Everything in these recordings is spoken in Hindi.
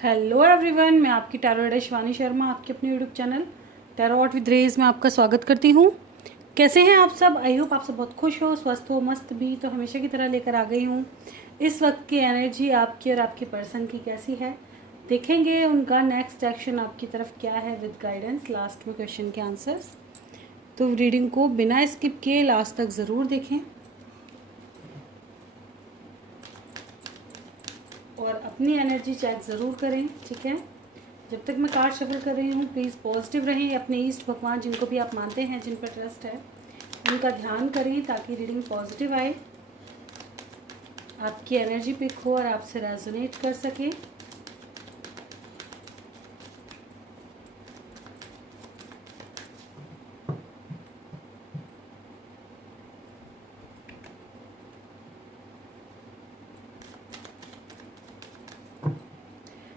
हेलो एवरीवन, मैं आपकी टैरो रीडर शिवानी शर्मा आपके अपने यूट्यूब चैनल टैरोट विद रेज में आपका स्वागत करती हूँ। कैसे हैं आप सब? आई होप आप सब बहुत खुश हो, स्वस्थ हो, मस्त भी। तो हमेशा की तरह लेकर आ गई हूँ इस वक्त की एनर्जी आपकी और आपके पर्सन की कैसी है। देखेंगे उनका नेक्स्ट एक्शन आपकी तरफ क्या है विद गाइडेंस, लास्ट में क्वेश्चन के आंसर्स। तो रीडिंग को बिना स्किप किए लास्ट तक ज़रूर देखें और अपनी एनर्जी चेक ज़रूर करें, ठीक है। जब तक मैं कार्ड शफल कर रही हूँ प्लीज़ पॉजिटिव रहें। अपने ईष्ट भगवान जिनको भी आप मानते हैं, जिन पर ट्रस्ट है, उनका ध्यान करें ताकि रीडिंग पॉजिटिव आए, आपकी एनर्जी पिक हो और आपसे रेजोनेट कर सके।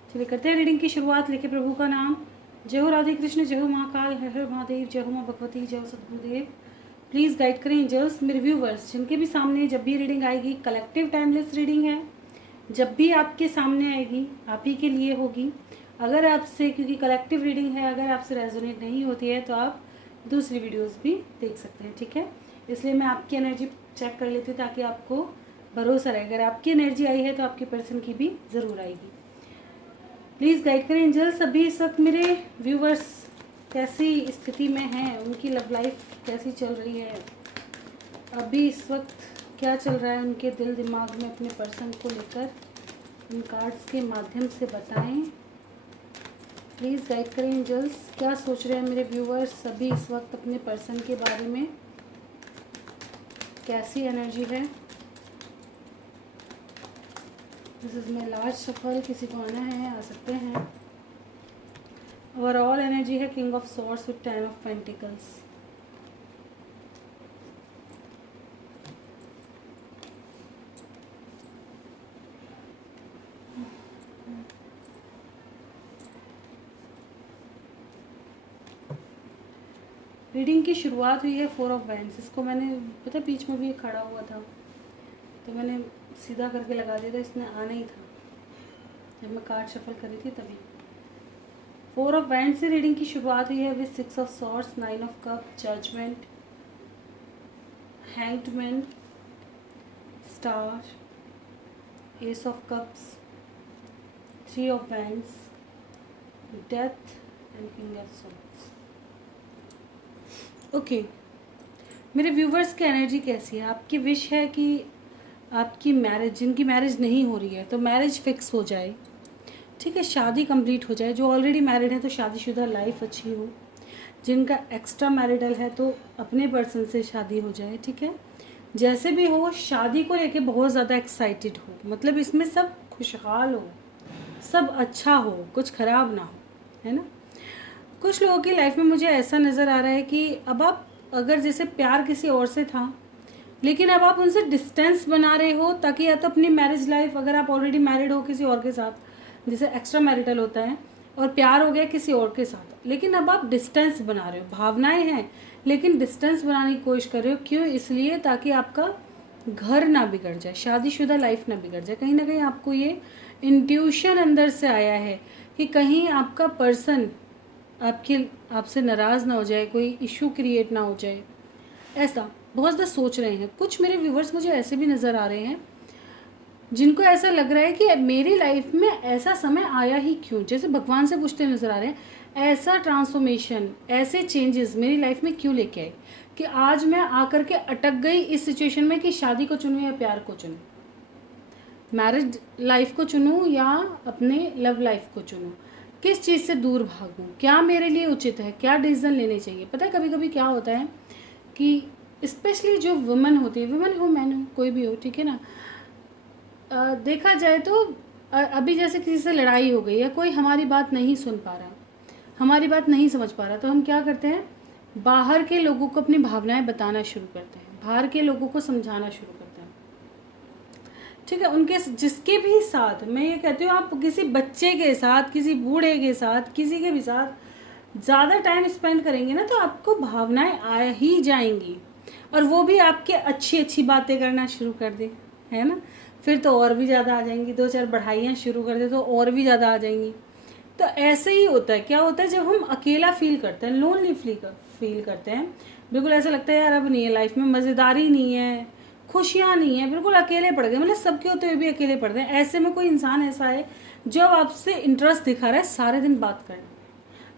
चलिए करते हैं रीडिंग की शुरुआत। लेके प्रभु का नाम। जय हो राधे कृष्ण, जय हो महाकाल, हर हर महादेव, जय हो माँ भगवती, जय हो सतगुरुदेव। प्लीज़ गाइड करें एंजल्स मेरे व्यूवर्स जिनके भी सामने जब भी रीडिंग आएगी, कलेक्टिव टाइमलेस रीडिंग है, जब भी आपके सामने आएगी आप ही के लिए होगी। अगर आपसे, क्योंकि कलेक्टिव रीडिंग है, अगर आपसे रेजोनेट नहीं होती है तो आप दूसरी वीडियोस भी देख सकते हैं, ठीक है। इसलिए मैं आपकी एनर्जी चेक कर लेती हूँ ताकि आपको भरोसा रहे। अगर आपकी एनर्जी आई है तो आपके पर्सन की भी ज़रूर आएगी। प्लीज़ गाइड करें एंजल्स। अभी इस वक्त मेरे व्यूवर्स कैसी स्थिति में हैं, उनकी लव लाइफ कैसी चल रही है, अभी इस वक्त क्या चल रहा है उनके दिल दिमाग में अपने पर्सन को लेकर, इन कार्ड्स के माध्यम से बताएं। प्लीज़ गाइड करें एंजल्स। क्या सोच रहे हैं मेरे व्यूवर्स अभी इस वक्त अपने पर्सन के बारे में, कैसी एनर्जी है। This is my large shuffle. किसी को आना है आ सकते हैं। ओवरऑल एनर्जी है king of swords with 10 of pentacles. Reading की शुरुआत हुई है 4 ऑफ वैंड्स। इसको मैंने पता बीच में भी खड़ा हुआ था तो मैंने सीधा करके लगा दिया था, इसने आना ही था जब मैं कार्ड शफल कर रही थी तभी। 4 ऑफ वैंड्स से रीडिंग की शुरुआत हुई है with 6 of swords, 9 of cup, judgement, hanged man, star, ace of cups, 3 of wands, death and king of swords. Okay मेरे व्यूवर्स की एनर्जी कैसी है? आपकी विश है कि आपकी मैरिज, जिनकी मैरिज नहीं हो रही है तो मैरिज फिक्स हो जाए, ठीक है, शादी कंप्लीट हो जाए। जो ऑलरेडी मैरिड है तो शादीशुदा लाइफ अच्छी हो, जिनका एक्स्ट्रा मैरिडल है तो अपने पर्सन से शादी हो जाए, ठीक है। जैसे भी हो शादी को लेके बहुत ज़्यादा एक्साइटेड हो, मतलब इसमें सब खुशहाल हो, सब अच्छा हो, कुछ ख़राब ना हो, है ना। कुछ लोगों की लाइफ में मुझे ऐसा नज़र आ रहा है कि अब आप, अगर जैसे प्यार किसी और से था लेकिन अब आप उनसे डिस्टेंस बना रहे हो ताकि या तो अपनी मैरिज लाइफ, अगर आप ऑलरेडी मैरिड हो किसी और के साथ, जैसे एक्स्ट्रा मैरिटल होता है, और प्यार हो गया किसी और के साथ, लेकिन अब आप डिस्टेंस बना रहे हो, भावनाएं हैं लेकिन डिस्टेंस बनाने की कोशिश कर रहे हो। क्यों? इसलिए ताकि आपका घर ना बिगड़ जाए, शादीशुदा लाइफ ना बिगड़ जाए। कहीं ना कहीं आपको ये इंट्यूशन अंदर से आया है कि कहीं आपका पर्सन आपसे नाराज़ ना हो जाए, कोई इशू क्रिएट ना हो जाए, ऐसा बहुत ज़्यादा सोच रहे हैं। कुछ मेरे व्यूवर्स मुझे ऐसे भी नज़र आ रहे हैं जिनको ऐसा लग रहा है कि मेरी लाइफ में ऐसा समय आया ही क्यों, जैसे भगवान से पूछते नज़र आ रहे हैं, ऐसा ट्रांसफॉर्मेशन, ऐसे चेंजेस मेरी लाइफ में क्यों लेके आए कि आज मैं आकर के अटक गई इस सिचुएशन में कि शादी को चुनूं या प्यार को चुनूं, मैरिज लाइफ को चुनूं या अपने लव लाइफ को चुनूं, किस चीज़ से दूर भागूं, क्या मेरे लिए उचित है, क्या डिसीजन लेने चाहिए। पता है कभी कभी क्या होता है कि स्पेशली जो वुमेन होती है, वुमेन हो मैन हो कोई भी हो, ठीक है ना, देखा जाए तो अभी जैसे किसी से लड़ाई हो गई है, कोई हमारी बात नहीं सुन पा रहा, हमारी बात नहीं समझ पा रहा, तो हम क्या करते हैं, बाहर के लोगों को अपनी भावनाएं बताना शुरू करते हैं, बाहर के लोगों को समझाना शुरू करते हैं, ठीक है। उनके जिसके भी साथ, मैं ये कहती हूँ, आप किसी बच्चे के साथ, किसी बूढ़े के साथ, किसी के भी साथ ज़्यादा टाइम स्पेंड करेंगे ना तो आपको भावनाएं आ ही जाएंगी, और वो भी आपके अच्छी अच्छी बातें करना शुरू कर दे, है ना। फिर तो और भी ज़्यादा आ जाएंगी, 2-4 बढ़ाइयाँ शुरू कर दे तो और भी ज़्यादा आ जाएंगी। तो ऐसे ही होता है। क्या होता है जब हम अकेला फील करते हैं, लोनली फील करते हैं, बिल्कुल ऐसा लगता है यार अब नहीं है, लाइफ में मज़ेदारी नहीं है, खुशियाँ नहीं है, बिल्कुल अकेले पड़ गए, मतलब सबके होते हुए भी अकेले पड़ गए। ऐसे में कोई इंसान ऐसा है जो अब आपसे इंटरेस्ट दिखा रहा है सारे दिन बात करने में,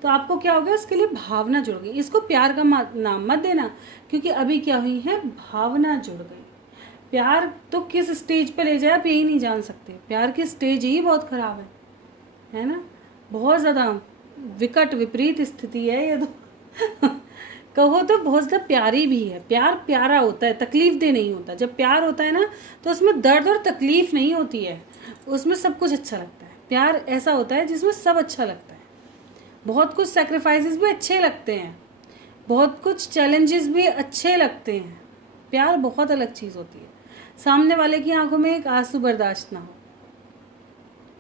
तो आपको क्या हो गया, उसके लिए भावना जुड़ गई। इसको प्यार का नाम मत देना, क्योंकि अभी क्या हुई है, भावना जुड़ गई। प्यार तो किस स्टेज पे ले जाए आप यही नहीं जान सकते। प्यार की स्टेज ही बहुत ख़राब है ना, बहुत ज़्यादा विकट विपरीत स्थिति है ये तो कहो तो बहुत ज़्यादा प्यारी भी है। प्यार प्यारा होता है, तकलीफ दे नहीं होता। जब प्यार होता है ना तो उसमें दर्द और तकलीफ नहीं होती है, उसमें सब कुछ अच्छा लगता है। प्यार ऐसा होता है जिसमें सब अच्छा लगता है, बहुत कुछ सेक्रीफाइसेस भी अच्छे लगते हैं, बहुत कुछ चैलेंजेस भी अच्छे लगते हैं। प्यार बहुत अलग चीज़ होती है। सामने वाले की आंखों में एक आंसू बर्दाश्त ना हो,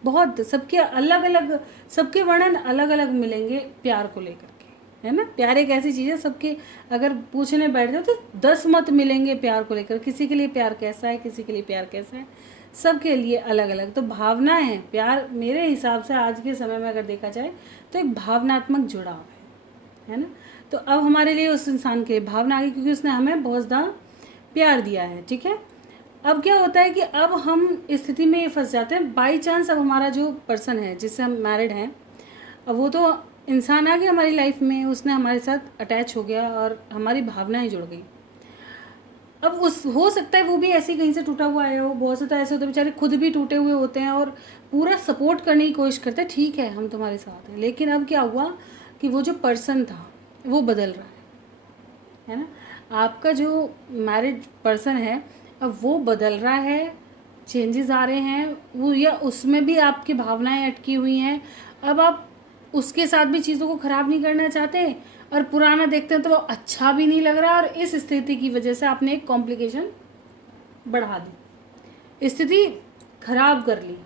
बहुत सबके अलग अलग, सबके वर्णन अलग अलग मिलेंगे प्यार को लेकर के, है ना। प्यार एक ऐसी चीज़ है, सबके अगर पूछने बैठ जाओ तो 10 मत मिलेंगे प्यार को लेकर। किसी के लिए प्यार कैसा है, किसी के लिए प्यार कैसा है, सबके लिए अलग अलग। तो भावनाएं हैं प्यार, मेरे हिसाब से आज के समय में अगर देखा जाए तो एक भावनात्मक जुड़ाव है ना। तो अब हमारे लिए उस इंसान के भावना आ गई, क्योंकि उसने हमें बहुत ज़्यादा प्यार दिया है, ठीक है। अब क्या होता है कि अब हम स्थिति में ये फंस जाते हैं, बाई चांस अब हमारा जो पर्सन है जिससे हम मैरिड हैं, अब वो तो इंसान आ गया हमारी लाइफ में, उसने हमारे साथ अटैच हो गया और हमारी भावनाएं जुड़ गई। अब उस हो सकता है वो भी ऐसे ही कहीं से टूटा हुआ आया हो, बहुत से तो ऐसे होते हैं बेचारे खुद भी टूटे हुए होते हैं और पूरा सपोर्ट करने की कोशिश करते हैं, ठीक है हम तुम्हारे साथ हैं। लेकिन अब क्या हुआ कि वो जो पर्सन था वो बदल रहा है ना। आपका जो मैरिड पर्सन है अब वो बदल रहा है, चेंजेस आ रहे हैं वो, या उसमें भी आपकी भावनाएं अटकी हुई हैं। अब आप उसके साथ भी चीज़ों को ख़राब नहीं करना चाहते और पुराना देखते हैं तो वो अच्छा भी नहीं लग रहा, और इस स्थिति की वजह से आपने एक कॉम्प्लिकेशन बढ़ा दी, स्थिति खराब कर ली,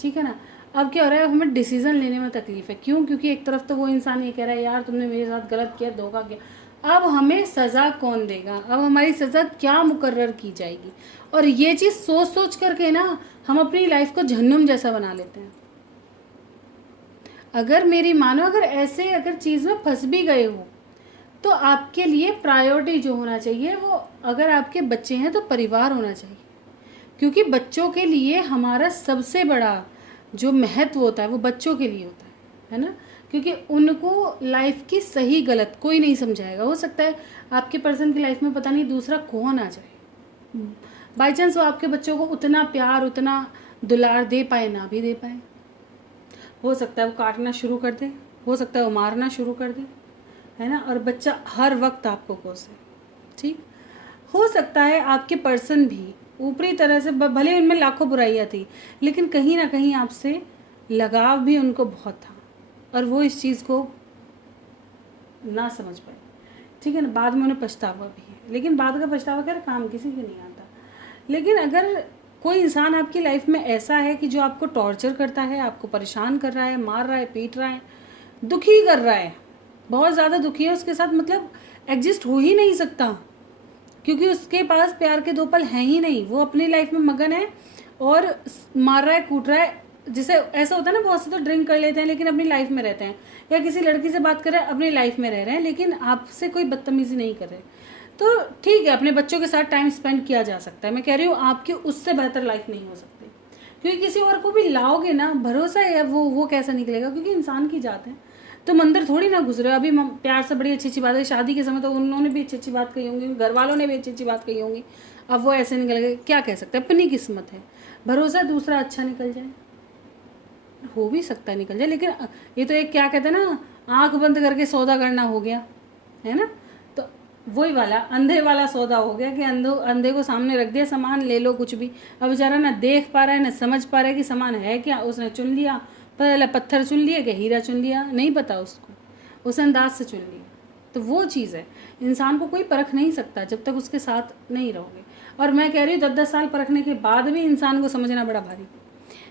ठीक है ना। अब क्या हो रहा है, हमें डिसीजन लेने में तकलीफ है। क्यों? क्योंकि एक तरफ तो वो इंसान ये कह रहा है यार तुमने मेरे साथ गलत किया, धोखा किया, अब हमें सज़ा कौन देगा, अब हमारी सज़ा क्या मुकर्रर की जाएगी। और ये चीज़ सोच सोच करके ना हम अपनी लाइफ को जहन्नुम जैसा बना लेते हैं। अगर मेरी मानो अगर ऐसे अगर चीज़ में फंस भी गए हो तो आपके लिए प्रायोरिटी जो होना चाहिए वो, अगर आपके बच्चे हैं तो परिवार होना चाहिए, क्योंकि बच्चों के लिए हमारा सबसे बड़ा जो महत्व होता है वो बच्चों के लिए होता है ना। क्योंकि उनको लाइफ की सही गलत कोई नहीं समझाएगा। हो सकता है आपके पर्सन की लाइफ में पता नहीं दूसरा कौन आ जाए, बाई चांस वो आपके बच्चों को उतना प्यार उतना दुलार दे पाए ना भी दे पाए। हो सकता है वो काटना शुरू कर दे, हो सकता है वो मारना शुरू कर दे, है ना, और बच्चा हर वक्त आपको कोसे, ठीक। हो सकता है आपके पर्सन भी ऊपरी तरह से भले उनमें लाखों बुराइयाँ थी लेकिन कहीं ना कहीं आपसे लगाव भी उनको बहुत था और वो इस चीज़ को ना समझ पाए, ठीक है ना। बाद में उन्हें पछतावा भी है, लेकिन बाद का पछतावा खैर काम किसी के नहीं आता। लेकिन अगर कोई इंसान आपकी लाइफ में ऐसा है कि जो आपको टॉर्चर करता है, आपको परेशान कर रहा है, मार रहा है, पीट रहा है, दुखी कर रहा है, बहुत ज़्यादा दुखी है, उसके साथ मतलब एग्जिस्ट हो ही नहीं सकता, क्योंकि उसके पास प्यार के 2 पल हैं ही नहीं, वो अपनी लाइफ में मगन है और मार रहा है, कूट रहा है। जैसे ऐसा होता है ना, बहुत से तो ड्रिंक कर लेते हैं लेकिन अपनी लाइफ में रहते हैं, या किसी लड़की से बात कर रहे हैं अपनी लाइफ में रह रहे हैं लेकिन आपसे कोई बदतमीजी नहीं कर रहे, तो ठीक है अपने बच्चों के साथ टाइम स्पेंड किया जा सकता है। मैं कह रही हूँ आपकी उससे बेहतर लाइफ नहीं हो सकती, क्योंकि किसी और को भी लाओगे ना, भरोसा है वो कैसा निकलेगा, क्योंकि इंसान की जात है। तुम अंदर थोड़ी ना गुजरे। अभी प्यार से बड़ी अच्छी अच्छी बात है, शादी के समय तो उन्होंने भी अच्छी अच्छी बात कही होंगी, घर वालों ने भी अच्छी अच्छी बात कही होंगी, अब वो ऐसे निकल गए, क्या कह सकते हैं, अपनी किस्मत है। भरोसा दूसरा अच्छा निकल जाए, हो भी सकता है निकल जाए, लेकिन ये तो एक क्या कहते हैं ना, आंख बंद करके सौदा करना हो गया, है ना। तो वही वाला अंधे वाला सौदा हो गया कि अंधे को सामने रख दिया, सामान ले लो कुछ भी। अब बेचारा ना देख पा रहा है ना समझ पा रहा है कि सामान है क्या, उसने चुन लिया, पहले पत्थर चुन लिया कि हीरा चुन लिया, नहीं पता उसको, उस अंदाज से चुन लिया। तो वो चीज़ है, इंसान को कोई परख नहीं सकता जब तक उसके साथ नहीं रहोगे। और मैं कह रही हूँ 10-10 साल परखने के बाद भी इंसान को समझना बड़ा भारी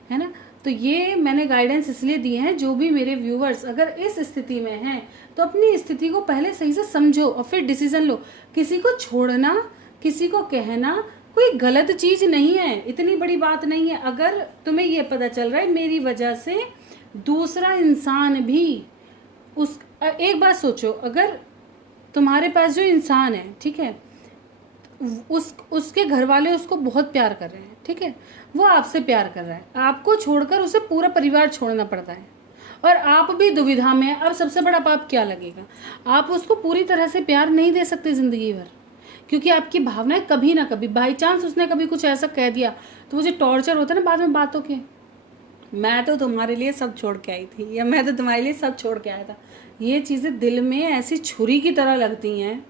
है ना। तो ये मैंने गाइडेंस इसलिए दिए हैं, जो भी मेरे व्यूवर्स अगर इस स्थिति में हैं तो अपनी स्थिति को पहले सही से समझो और फिर डिसीजन लो। किसी को छोड़ना, किसी को कहना कोई गलत चीज़ नहीं है, इतनी बड़ी बात नहीं है। अगर तुम्हें ये पता चल रहा है मेरी वजह से दूसरा इंसान भी उस, एक बात सोचो, अगर तुम्हारे पास जो इंसान है, ठीक है, उसके घर वाले उसको बहुत प्यार कर रहे हैं, ठीक है, वो आपसे प्यार कर रहा है, आपको छोड़कर उसे पूरा परिवार छोड़ना पड़ता है और आप भी दुविधा में। अब सबसे बड़ा पाप क्या लगेगा, आप उसको पूरी तरह से प्यार नहीं दे सकते ज़िंदगी भर, क्योंकि आपकी भावनाएं कभी ना कभी, बाई चांस उसने कभी कुछ ऐसा कह दिया तो वो जो टॉर्चर होता है ना बाद में बातों के, मैं तो तुम्हारे लिए सब छोड़ के आई थी, या मैं तो तुम्हारे लिए सब छोड़ के आया था, ये चीज़ें दिल में ऐसी छुरी की तरह लगती हैं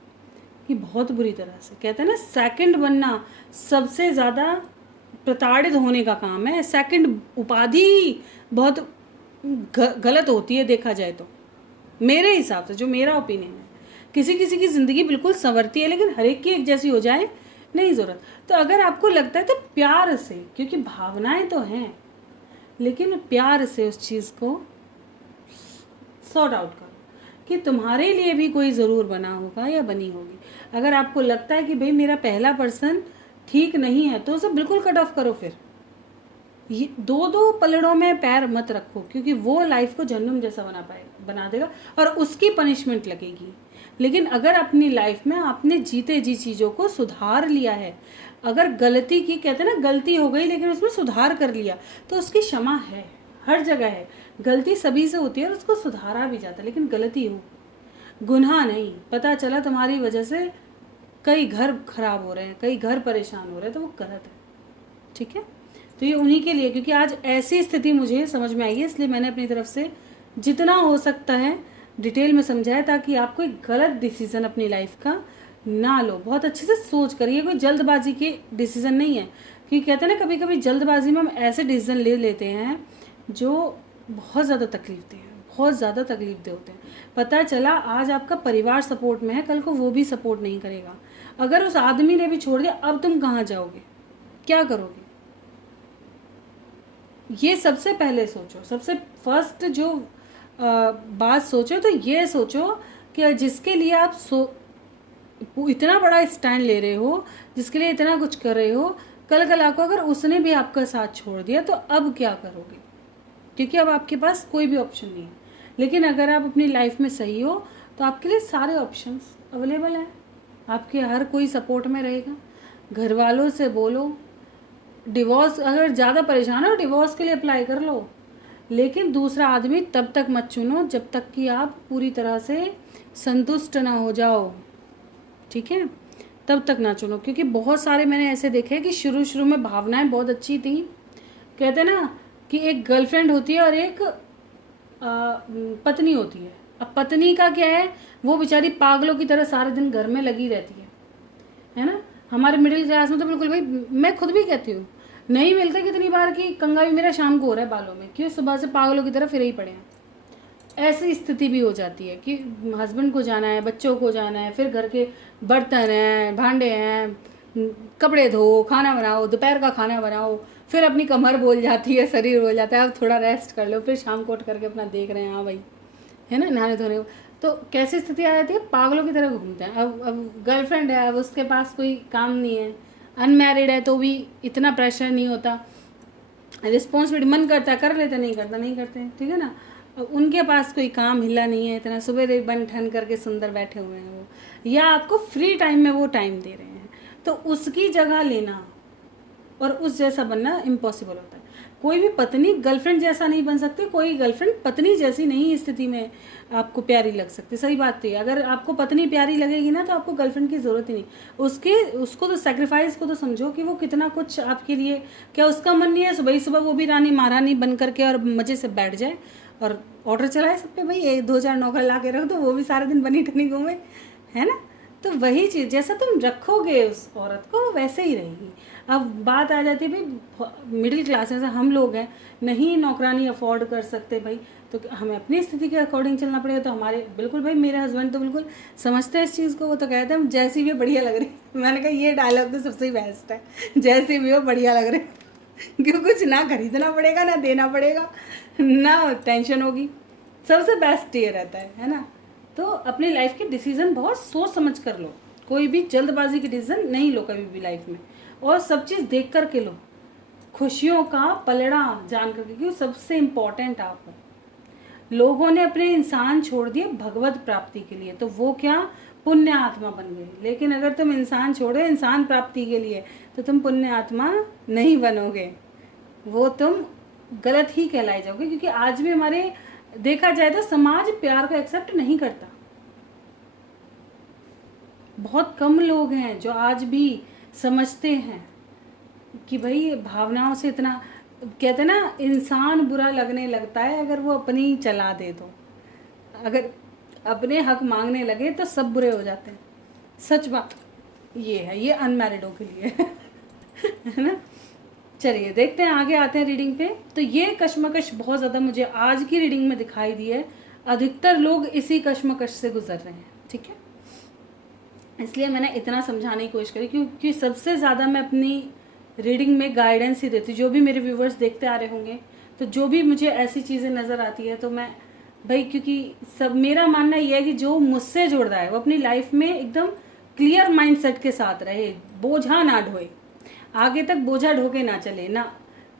कि बहुत बुरी तरह से। कहते हैं ना, सेकंड बनना सबसे ज़्यादा प्रताड़ित होने का काम है। सेकंड उपाधि बहुत गलत होती है देखा जाए तो, मेरे हिसाब से, जो मेरा ओपिनियन है। किसी किसी की ज़िंदगी बिल्कुल संवरती है, लेकिन हर एक की एक जैसी हो जाए नहीं ज़रूरत। तो अगर आपको लगता है तो प्यार से, क्योंकि भावनाएं तो हैं, लेकिन प्यार से उस चीज़ को सॉर्ट आउट करो कि तुम्हारे लिए भी कोई ज़रूर बना होगा या बनी होगी। अगर आपको लगता है कि भाई मेरा पहला पर्सन ठीक नहीं है तो उसे बिल्कुल कट ऑफ करो। फिर ये दो दो पलड़ों में पैर मत रखो, क्योंकि वो लाइफ को जहन्नुम जैसा बना देगा और उसकी पनिशमेंट लगेगी। लेकिन अगर अपनी लाइफ में आपने जीते जी चीज़ों को सुधार लिया है, अगर गलती की, कहते हैं ना गलती हो गई लेकिन उसमें सुधार कर लिया, तो उसकी क्षमा है, हर जगह है। गलती सभी से होती है और उसको सुधारा भी जाता है, लेकिन गलती हो, गुनाह नहीं। पता चला तुम्हारी वजह से कई घर खराब हो रहे हैं, कई घर परेशान हो रहे हैं, तो वो गलत है, ठीक है। तो ये उन्हीं के लिए, क्योंकि आज ऐसी स्थिति मुझे समझ में आई है, इसलिए मैंने अपनी तरफ से जितना हो सकता है डिटेल में समझाया, ताकि आप कोई गलत डिसीज़न अपनी लाइफ का ना लो। बहुत अच्छे से सोच करिए, कोई जल्दबाजी के डिसीज़न नहीं है, क्योंकि कहते हैं ना कभी कभी जल्दबाजी में हम ऐसे डिसीज़न ले लेते हैं जो बहुत ज़्यादा तकलीफ दे हैं, बहुत ज़्यादा तकलीफ दे होते हैं। पता चला आज आपका परिवार सपोर्ट में है, कल को वो भी सपोर्ट नहीं करेगा। अगर उस आदमी ने भी छोड़ दिया, अब तुम कहाँ जाओगे, क्या करोगे? ये सबसे पहले सोचो, सबसे फर्स्ट जो बात सोचो तो ये सोचो कि जिसके लिए आप इतना बड़ा स्टैंड ले रहे हो, जिसके लिए इतना कुछ कर रहे हो, कल को अगर उसने भी आपका साथ छोड़ दिया तो अब क्या करोगे? क्योंकि अब आपके पास कोई भी ऑप्शन नहीं है। लेकिन अगर आप अपनी लाइफ में सही हो तो आपके लिए सारे ऑप्शंस अवेलेबल हैं, आपके हर कोई सपोर्ट में रहेगा। घर वालों से बोलो, डिवोर्स अगर ज़्यादा परेशान हो डिवोर्स के लिए अप्लाई कर लो, लेकिन दूसरा आदमी तब तक मत चुनो जब तक कि आप पूरी तरह से संतुष्ट ना हो जाओ, ठीक है, तब तक ना चुनो। क्योंकि बहुत सारे मैंने ऐसे देखे हैं कि शुरू में भावनाएं बहुत अच्छी थी। कहते हैं ना कि एक गर्लफ्रेंड होती है और एक पत्नी होती है। अब पत्नी का क्या है, वो बेचारी पागलों की तरह सारे दिन घर में लगी रहती है ना। हमारे मिडिल क्लास में तो बिल्कुल, भाई मैं खुद भी कहती हूँ, नहीं मिलता कितनी बार कि कंघा भी मेरा शाम को हो रहा है बालों में, क्यों, सुबह से पागलों की तरह फिर ही पड़े हैं। ऐसी स्थिति भी हो जाती है कि हस्बैंड को जाना है, बच्चों को जाना है, फिर घर के बर्तन हैं, भांडे हैं, कपड़े धो, खाना बनाओ, दोपहर का खाना बनाओ, फिर अपनी कमर बोल जाती है, शरीर बोल जाता है अब थोड़ा रेस्ट कर लो, फिर शाम को उठ करके अपना देख रहे हैं, हाँ भाई है ना, नहाने धोने। तो कैसी स्थिति आ जाती है, पागलों की तरह घूमते हैं। अब गर्लफ्रेंड है, अब उसके पास कोई काम नहीं है, अनमैरिड है तो भी इतना प्रेशर नहीं होता, रिस्पॉन्सिबिलिटी मन करता है कर लेते, नहीं करता नहीं करते, ठीक है ना। उनके पास कोई काम हिला नहीं है, इतना सुबह बन ठन करके सुंदर बैठे हुए हैं वो, या आपको फ्री टाइम में वो टाइम दे रहे हैं, तो उसकी जगह लेना और उस जैसा बनना इम्पॉसिबल होता है। कोई भी पत्नी गर्लफ्रेंड जैसा नहीं बन सकती, कोई गर्लफ्रेंड पत्नी जैसी नहीं स्थिति में आपको प्यारी लग सकती। सही बात तो है, अगर आपको पत्नी प्यारी लगेगी ना तो आपको गर्लफ्रेंड की ज़रूरत ही नहीं। उसको तो सेक्रीफाइस को तो समझो कि वो कितना कुछ आपके लिए, क्या उसका मन नहीं है सुबह सुबह वो भी रानी महारानी बन करके और मज़े से बैठ जाए और ऑर्डर चलाए सब पे, भाई 1-2-4 नौकर ला के रख दो, वो भी सारे दिन बनी ठनी घूमे, है ना। तो वही चीज़ जैसा तुम रखोगे उस औरत को वैसे ही रहेगी। अब बात आ जाती है भाई मिडिल क्लास में से हम लोग हैं, नहीं नौकरानी अफोर्ड कर सकते भाई, तो हमें अपनी स्थिति के अकॉर्डिंग चलना पड़ेगा। तो हमारे बिल्कुल भाई, मेरे हस्बैंड तो बिल्कुल समझते हैं इस चीज़ को, वो तो कहते हैं जैसी भी बढ़िया लग रही। मैंने कहा ये डायलॉग तो सबसे बेस्ट है, जैसी भी हो बढ़िया लग रही, क्यों कुछ ना खरीदना पड़ेगा, ना देना पड़ेगा, ना टेंशन होगी, सबसे बेस्ट ये रहता है ना। तो अपनी लाइफ के डिसीज़न बहुत सोच समझ कर लो, कोई भी जल्दबाजी के डिसीज़न नहीं लो कभी भी लाइफ में। और सब चीज़ देख कर के लो, खुशियों का पलड़ा जान करके, क्योंकि सबसे इम्पोर्टेंट आप हो। लोगों ने अपने इंसान छोड़ दिए भगवत प्राप्ति के लिए, तो वो क्या पुण्य आत्मा बन गए। लेकिन अगर तुम इंसान छोड़ो इंसान प्राप्ति के लिए, तो तुम पुण्य आत्मा नहीं बनोगे, वो तुम गलत ही कहलाए जाओगे। क्योंकि आज भी हमारे देखा जाए तो समाज प्यार को एक्सेप्ट नहीं करता। बहुत कम लोग हैं जो आज भी समझते हैं कि भाई भावनाओं से इतना, कहते हैं ना इंसान बुरा लगने लगता है अगर वो अपनी चला दे तो, अगर अपने हक मांगने लगे तो सब बुरे हो जाते हैं। सच बात ये है, ये अनमैरिडों के लिए है ना। चलिए देखते हैं, आगे आते हैं रीडिंग पे। तो ये कश्मकश बहुत ज़्यादा मुझे आज की रीडिंग में दिखाई दी है। अधिकतर लोग इसी कश्मकश से गुजर रहे हैं, ठीक है। इसलिए मैंने इतना समझाने की कोशिश करी, क्योंकि सबसे ज़्यादा मैं अपनी रीडिंग में गाइडेंस ही देती हूँ। जो भी मेरे व्यूवर्स देखते आ रहे होंगे, तो जो भी मुझे ऐसी चीज़ें नज़र आती है तो मैं भाई, क्योंकि सब मेरा मानना ये है कि जो मुझसे जुड़ रहा है वो अपनी लाइफ में एकदम क्लियर माइंडसेट के साथ रहे, बोझा ना ढोए, आगे तक बोझा ढोके ना चले ना।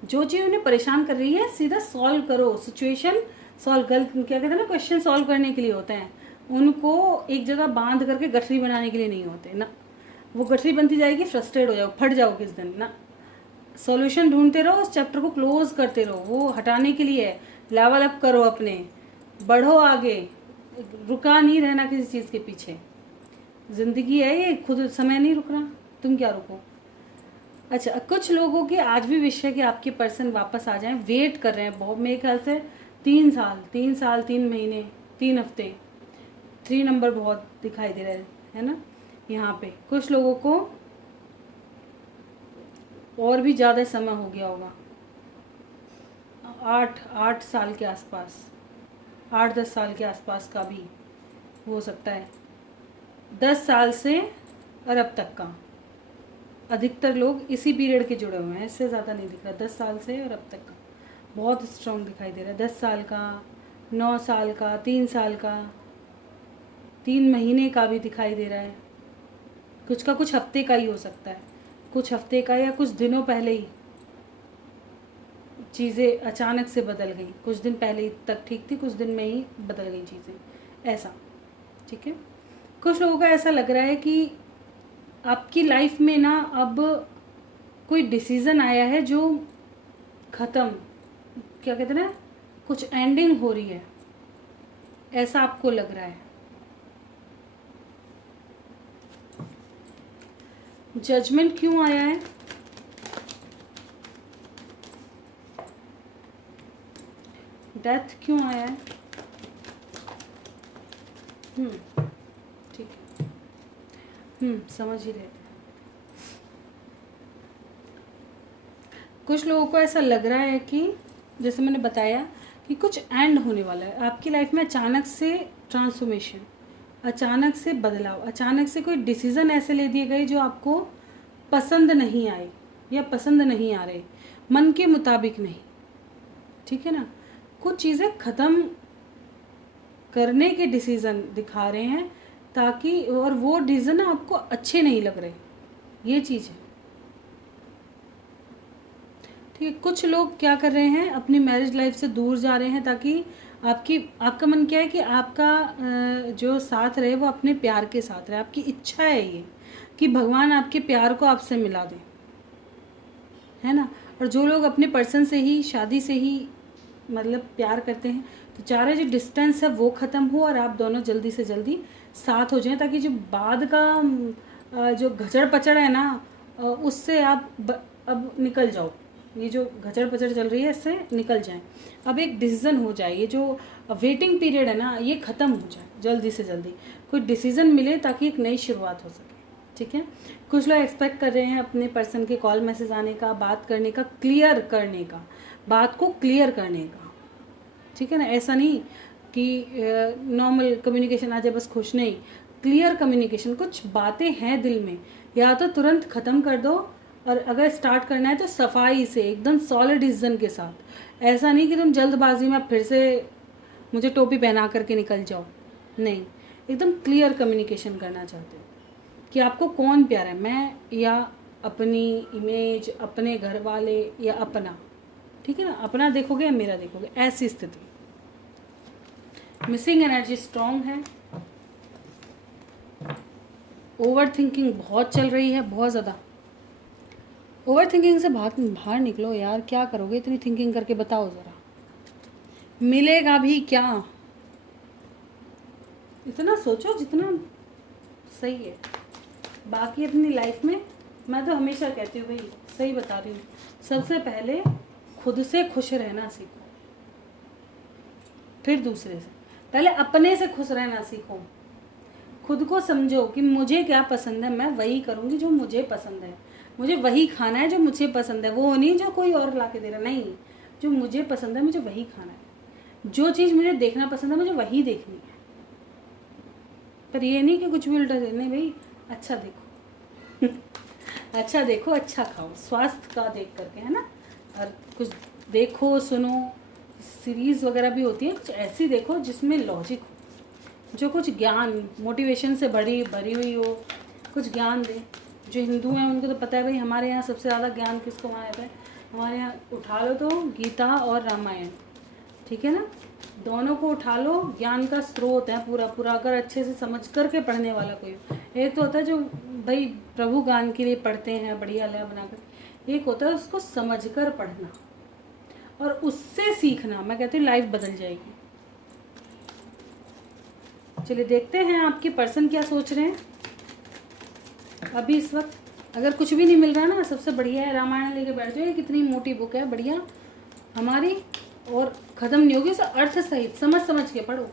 जो चीज़ उन्हें परेशान कर रही है सीधा सॉल्व करो, सिचुएशन सॉल्व कर, क्या कहते हैं ना, क्वेश्चन सॉल्व करने के लिए होते हैं, उनको एक जगह बांध करके गठरी बनाने के लिए नहीं होते ना। वो गठरी बनती जाएगी, फ्रस्ट्रेट हो जाओ, फट जाओ किस दिन ना। सॉल्यूशन ढूंढते रहो, उस चैप्टर को क्लोज करते रहो, वो हटाने के लिए है। लेवल अप करो अपने, बढ़ो आगे, रुका नहीं रहना किसी चीज़ के पीछे। ज़िंदगी है ये, खुद समय नहीं रुक रहा, तुम क्या रुको। अच्छा, कुछ लोगों की आज भी विश है कि आपके पर्सन वापस आ जाएं, वेट कर रहे हैं बहुत, मेरे ख्याल से 3 साल 3 महीने 3 हफ्ते। 3 नंबर बहुत दिखाई दे रहा है ना यहाँ पे। कुछ लोगों को और भी ज़्यादा समय हो गया होगा, 8 साल के आसपास, 8-10 साल के आसपास का भी हो सकता है। 10 साल से और अब तक का अधिकतर लोग इसी पीरियड के जुड़े हुए हैं, इससे ज़्यादा नहीं दिख रहा। 10 साल से और अब तक का बहुत स्ट्रॉन्ग दिखाई दे रहा है। 10 साल का, 9 साल का, 3 साल का, 3 महीने का भी दिखाई दे रहा है। कुछ का कुछ हफ्ते का ही हो सकता है, कुछ हफ्ते का या कुछ दिनों पहले ही चीज़ें अचानक से बदल गई। कुछ दिन पहले तक ठीक थी, कुछ दिन में ही बदल गई चीज़ें, ऐसा, ठीक है। कुछ लोगों का ऐसा लग रहा है कि आपकी लाइफ में ना अब कोई डिसीज़न आया है जो ख़त्म, क्या कहते हैं ना, कुछ एंडिंग हो रही है, ऐसा आपको लग रहा है। जजमेंट क्यों आया है? डेथ क्यों आया है? ठीक है, समझ ही रहे थे। कुछ लोगों को ऐसा लग रहा है कि जैसे मैंने बताया कि कुछ एंड होने वाला है आपकी लाइफ में। अचानक से ट्रांसफॉर्मेशन, अचानक से बदलाव, अचानक से कोई डिसीज़न ऐसे ले दिए गए जो आपको पसंद नहीं आए या पसंद नहीं आ रहे, मन के मुताबिक नहीं, ठीक है ना। कुछ चीज़ें ख़त्म करने के डिसीज़न दिखा रहे हैं ताकि, और वो डिसीज़न आपको अच्छे नहीं लग रहे, ये चीज़ है, ठीक है। कुछ लोग क्या कर रहे हैं, अपनी मैरिज लाइफ से दूर जा रहे हैं ताकि आपका मन क्या है कि आपका जो साथ रहे वो अपने प्यार के साथ रहे। आपकी इच्छा है ये कि भगवान आपके प्यार को आपसे मिला दे, है ना। और जो लोग अपने पर्सन से ही, शादी से ही मतलब प्यार करते हैं, तो चाह रहे जो डिस्टेंस है वो ख़त्म हो और आप दोनों जल्दी से जल्दी साथ हो जाएं, ताकि जो बाद का जो घचड़ पचड़ है ना, उससे आप अब निकल जाओ। ये जो घचड़ पचड़ चल रही है इससे निकल जाएं, अब एक डिसीज़न हो जाए। ये जो वेटिंग पीरियड है ना, ये ख़त्म हो जाए जल्दी से जल्दी, कोई डिसीज़न मिले ताकि एक नई शुरुआत हो सके, ठीक है। कुछ लोग एक्सपेक्ट कर रहे हैं अपने पर्सन के कॉल मैसेज आने का, बात करने का, क्लियर करने का, बात को क्लियर करने का, ठीक है ना। ऐसा नहीं कि नॉर्मल कम्युनिकेशन आ जाए बस खुश, नहीं, क्लियर कम्युनिकेशन। कुछ बातें हैं दिल में, या तो तुरंत ख़त्म कर दो, और अगर स्टार्ट करना है तो सफाई से, एकदम सॉलिड डिसीजन के साथ। ऐसा नहीं कि तुम जल्दबाजी में फिर से मुझे टोपी पहना करके निकल जाओ, नहीं, एकदम क्लियर कम्युनिकेशन करना चाहते हो कि आपको कौन प्यारा है, मैं या अपनी इमेज, अपने घर वाले या अपना, ठीक है ना, अपना देखोगे या मेरा देखोगे, ऐसी स्थिति। मिसिंग एनर्जी स्ट्रॉन्ग है। ओवर थिंकिंग बहुत चल रही है, बहुत ज़्यादा। ओवर थिंकिंग से बाहर निकलो यार, क्या करोगे इतनी थिंकिंग करके, बताओ ज़रा, मिलेगा भी क्या? इतना सोचो जितना सही है। बाकी अपनी लाइफ में मैं तो हमेशा कहती हूँ भाई, सही बता रही हूँ, सबसे पहले खुद से खुश रहना सीखो, फिर दूसरे से। पहले अपने से खुश रहना सीखो, खुद को समझो कि मुझे क्या पसंद है, मैं वही करूँगी जो मुझे पसंद है, मुझे वही खाना है जो मुझे पसंद है, वो नहीं जो कोई और ला के दे रहा, नहीं, जो मुझे पसंद है मुझे वही खाना है, जो चीज़ मुझे देखना पसंद है मुझे वही देखनी है। पर ये नहीं कि कुछ भी उल्टा दे, नहीं भाई, अच्छा देखो अच्छा देखो, अच्छा खाओ, स्वास्थ्य का देख करके, है ना। और कुछ देखो सुनो, सीरीज़ वगैरह भी होती है, कुछ ऐसी देखो जिसमें लॉजिक हो, जो कुछ ज्ञान मोटिवेशन से भरी हुई हो, कुछ ज्ञान दे। जो हिंदू हैं उनको तो पता है भाई, हमारे यहाँ सबसे ज़्यादा ज्ञान किसको माना जाता है, हमारे यहाँ उठा लो तो गीता और रामायण, ठीक है ना, दोनों को उठा लो, ज्ञान का स्रोत है पूरा पूरा, अगर अच्छे से समझ करके पढ़ने वाला कोई। एक तो होता है जो भाई प्रभु गान के लिए पढ़ते हैं बढ़िया लय बनाकर, एक होता है उसको समझ कर पढ़ना और उससे सीखना। मैं कहती हूँ लाइफ बदल जाएगी। चलिए देखते हैं आपके पर्सन क्या सोच रहे हैं अभी इस वक्त। अगर कुछ भी नहीं मिल रहा ना, सबसे बढ़िया है रामायण लेके बैठ जाओ, कितनी मोटी बुक है, बढ़िया हमारी, और ख़त्म नहीं होगी, उसे अर्थ सहित समझ के पढ़ो,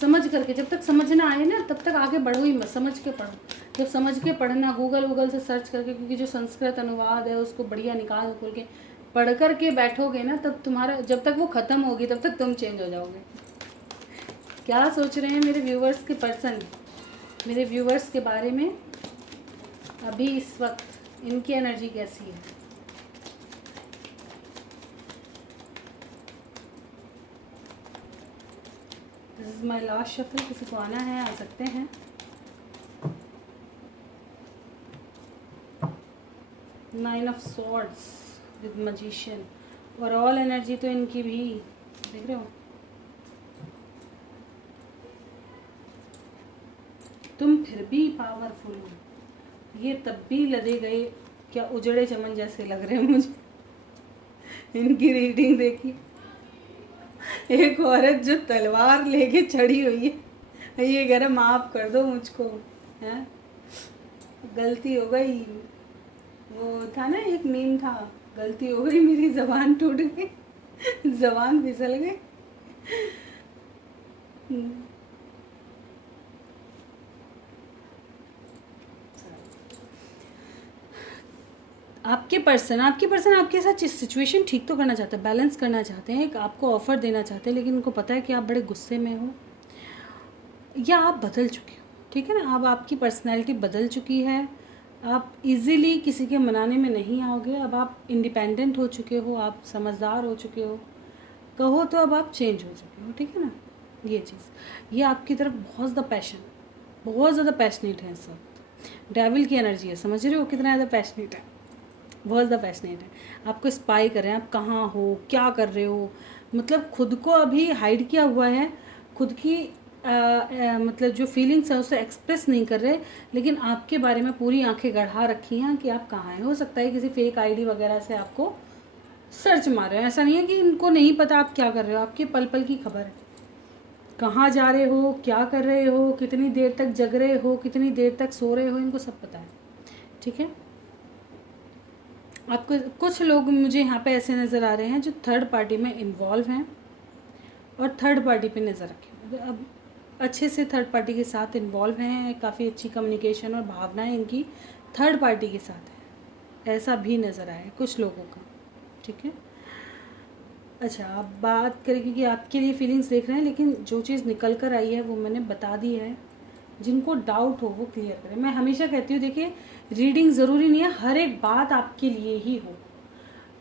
समझ करके। जब तक समझ ना आए ना तब तक आगे बढ़ो ही मत, समझ के पढ़ो। जब समझ के पढ़ना, गूगल से सर्च करके, क्योंकि जो संस्कृत अनुवाद है उसको बढ़िया निकाल खोल के पढ़ करके बैठोगे ना, तब तुम्हारा, जब तक वो ख़त्म होगी तब तक तुम चेंज हो जाओगे। क्या सोच रहे हैं मेरे व्यूवर्स के पर्सन, मेरे व्यूवर्स के बारे में अभी इस वक्त, इनकी एनर्जी कैसी है? This is my last shuffle. किसी को आना है आ सकते हैं। Nine of swords with magician, और ऑल एनर्जी तो इनकी भी देख रहे हो। तुम फिर भी पावरफुल हो, ये तब भी लदे गए, क्या उजड़े चमन जैसे लग रहे हैं मुझे। इनकी रीडिंग देखी, एक औरत जो तलवार लेके चढ़ी हुई है, ये कह रहा माफ़ कर दो मुझको, हैं, गलती हो गई। वो था ना एक मीम था, गलती हो गई मेरी, ज़बान टूट गई, ज़बान फिसल गई। आपके पर्सन आपके साथ सिचुएशन ठीक तो करना चाहते हैं, बैलेंस करना चाहते हैं, एक आपको ऑफ़र देना चाहते हैं, लेकिन उनको पता है कि आप बड़े गुस्से में हो या आप बदल चुके हो, ठीक है ना। अब आपकी पर्सनैलिटी बदल चुकी है, आप इजीली किसी के मनाने में नहीं आओगे, अब आप इंडिपेंडेंट हो चुके हो, आप समझदार हो चुके हो, कहो तो अब आप चेंज हो चुके हो, ठीक है ना। ये चीज़, ये आपकी तरफ बहुत ज़्यादा पैशन, बहुत ज़्यादा पैशनेट है इस वक्त। डेविल की एनर्जी है, समझ रहे हो कितना ज़्यादा पैशनेट है, बहुत ज़्यादा पैशनेट है। आपको स्पाई कर रहे हैं, आप कहाँ हो, क्या कर रहे हो, मतलब खुद को अभी हाइड किया हुआ है, खुद की मतलब जो फीलिंग्स है उसे एक्सप्रेस नहीं कर रहे, लेकिन आपके बारे में पूरी आंखें गढ़ा रखी हैं कि आप कहाँ हैं। हो सकता है किसी फेक आईडी वगैरह से आपको सर्च मार रहे हो, ऐसा नहीं है कि इनको नहीं पता आप क्या कर रहे हो, आपके पल पल की खबर है, कहाँ जा रहे हो, क्या कर रहे हो, कितनी देर तक जग रहे हो, कितनी देर तक सो रहे हो, इनको सब पता है, ठीक है। आपको कुछ लोग मुझे यहाँ पे ऐसे नज़र आ रहे हैं जो थर्ड पार्टी में इन्वॉल्व हैं और थर्ड पार्टी पे नज़र रखें, अब अच्छे से थर्ड पार्टी के साथ इन्वॉल्व हैं, काफ़ी अच्छी कम्युनिकेशन और भावनाएं इनकी थर्ड पार्टी के साथ है, ऐसा भी नज़र आया है कुछ लोगों का, ठीक है। अच्छा, आप बात करें क्योंकि आपके लिए फीलिंग्स देख रहे हैं, लेकिन जो चीज़ निकल कर आई है वो मैंने बता दी है। जिनको डाउट हो वो क्लियर करें। मैं हमेशा कहती हूँ, देखिए रीडिंग ज़रूरी नहीं है हर एक बात आपके लिए ही हो,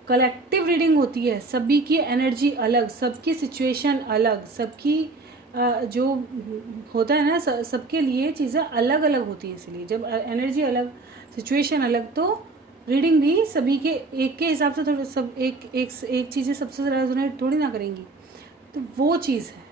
कलेक्टिव रीडिंग होती है, सभी की एनर्जी अलग, सबकी सिचुएशन अलग, सबकी जो होता है ना, सबके लिए चीज़ें अलग अलग होती हैं, इसलिए जब एनर्जी अलग, सिचुएशन अलग, तो रीडिंग भी सभी के एक के हिसाब से थोड़ा सब एक चीज़ें सबसे रेजोनेट थोड़ी ना करेंगी। तो वो चीज़ है,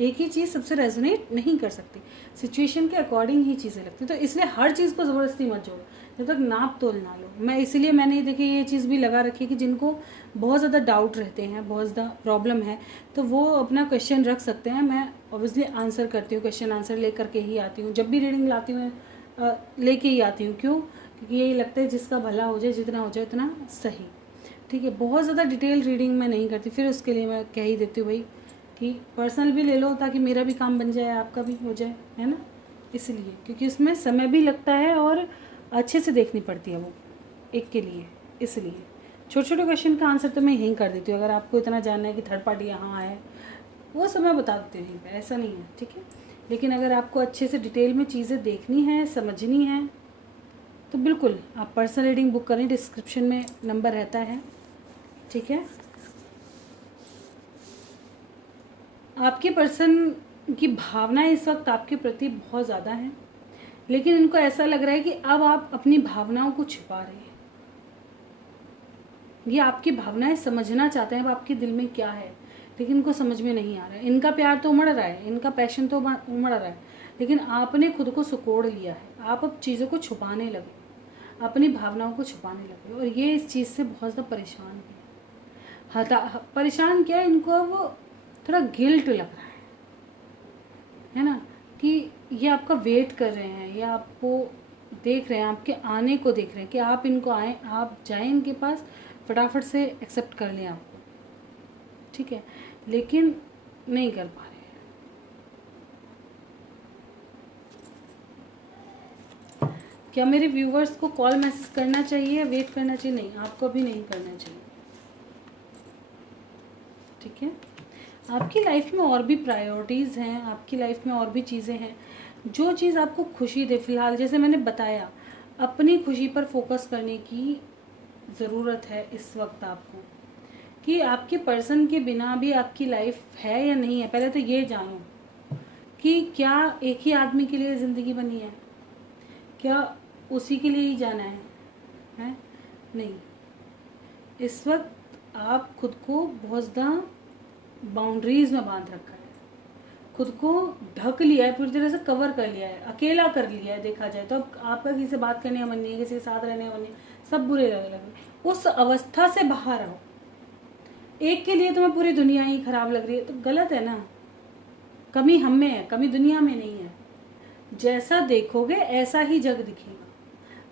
एक ही चीज़ सबसे रेजोनेट नहीं कर सकती, सिचुएशन के अकॉर्डिंग ही चीज़ें लगती। तो इसलिए हर चीज़ को ज़बरदस्ती मत जोड़ो जब तक नाप तोल ना लो। मैं इसीलिए मैंने देखिए ये चीज़ भी लगा रखी है कि जिनको बहुत ज़्यादा डाउट रहते हैं, बहुत ज़्यादा प्रॉब्लम है, तो वो अपना क्वेश्चन रख सकते हैं। मैं ऑब्वियसली आंसर करती हूँ, क्वेश्चन आंसर लेकर के ही आती हूँ। जब भी रीडिंग लाती हूँ लेके ही आती हूँ। क्यों? क्योंकि यही लगता है जिसका भला हो जाए, जितना हो जाए उतना सही। ठीक है, बहुत ज़्यादा डिटेल रीडिंग मैं नहीं करती, फिर उसके लिए मैं कह ही देती हूँ भाई कि पर्सनल भी ले लो ताकि मेरा भी काम बन जाए, आपका भी हो जाए, है ना। इसलिए क्योंकि उसमें समय भी लगता है और अच्छे से देखनी पड़ती है वो एक के लिए। इसलिए छोटे छोटे क्वेश्चन का आंसर तो मैं यहीं कर देती हूँ। अगर आपको इतना जानना है कि थर्ड पार्टी यहाँ है, वो सब मैं बता देती हूँ यहीं पर, ऐसा नहीं है। ठीक है, लेकिन अगर आपको अच्छे से डिटेल में चीज़ें देखनी है, समझनी है, तो बिल्कुल आप पर्सनल रीडिंग बुक करें, डिस्क्रिप्शन में नंबर रहता है। ठीक है, आपके पर्सन की भावनाएं इस वक्त आपके प्रति बहुत ज़्यादा हैं, लेकिन इनको ऐसा लग रहा है कि अब आप अपनी भावनाओं को छुपा रहे हैं। ये आपकी भावनाएं समझना चाहते हैं अब आपके दिल में क्या है, लेकिन इनको समझ में नहीं आ रहा है। इनका प्यार तो उमड़ रहा है, इनका पैशन तो उमड़ रहा है, लेकिन आपने खुद को सिकोड़ लिया है। आप अब चीज़ों को छुपाने लगे, अपनी भावनाओं को छुपाने लगे, और ये इस चीज़ से बहुत ज़्यादा परेशान है। परेशान क्या है, इनको अब थोड़ा गिल्ट लग रहा है ना, कि ये आपका वेट कर रहे हैं, ये आपको देख रहे हैं, आपके आने को देख रहे हैं कि आप इनको आए, आप जाएं इनके पास, फटाफट से एक्सेप्ट कर लें आपको। ठीक है, लेकिन नहीं कर पा रहे हैं। क्या मेरे व्यूवर्स को कॉल मैसेज करना चाहिए या वेट करना चाहिए? नहीं, आपको भी नहीं करना चाहिए। ठीक है, आपकी लाइफ में और भी प्रायोरिटीज़ हैं, आपकी लाइफ में और भी चीज़ें हैं जो चीज़ आपको खुशी दे। फिलहाल जैसे मैंने बताया, अपनी खुशी पर फोकस करने की ज़रूरत है इस वक्त आपको, कि आपके पर्सन के बिना भी आपकी लाइफ है या नहीं है। पहले तो ये जानो कि क्या एक ही आदमी के लिए ज़िंदगी बनी है, क्या उसी के लिए ही जाना है? नहीं, इस वक्त आप खुद को बहुत ज़्यादा बाउंड्रीज में बांध रखा है, खुद को ढक लिया है, पूरी तरह से कवर कर लिया है, अकेला कर लिया है। देखा जाए तो अब आपका किसी से बात करने का मन नहीं है, किसी के साथ रहने का मन नहीं है, सब बुरे लगने लगे। उस अवस्था से बाहर आओ। एक के लिए तुम्हें पूरी दुनिया ही खराब लग रही है तो गलत है ना। कमी हम में है, कमी दुनिया में नहीं है। जैसा देखोगे ऐसा ही जग दिखेगा।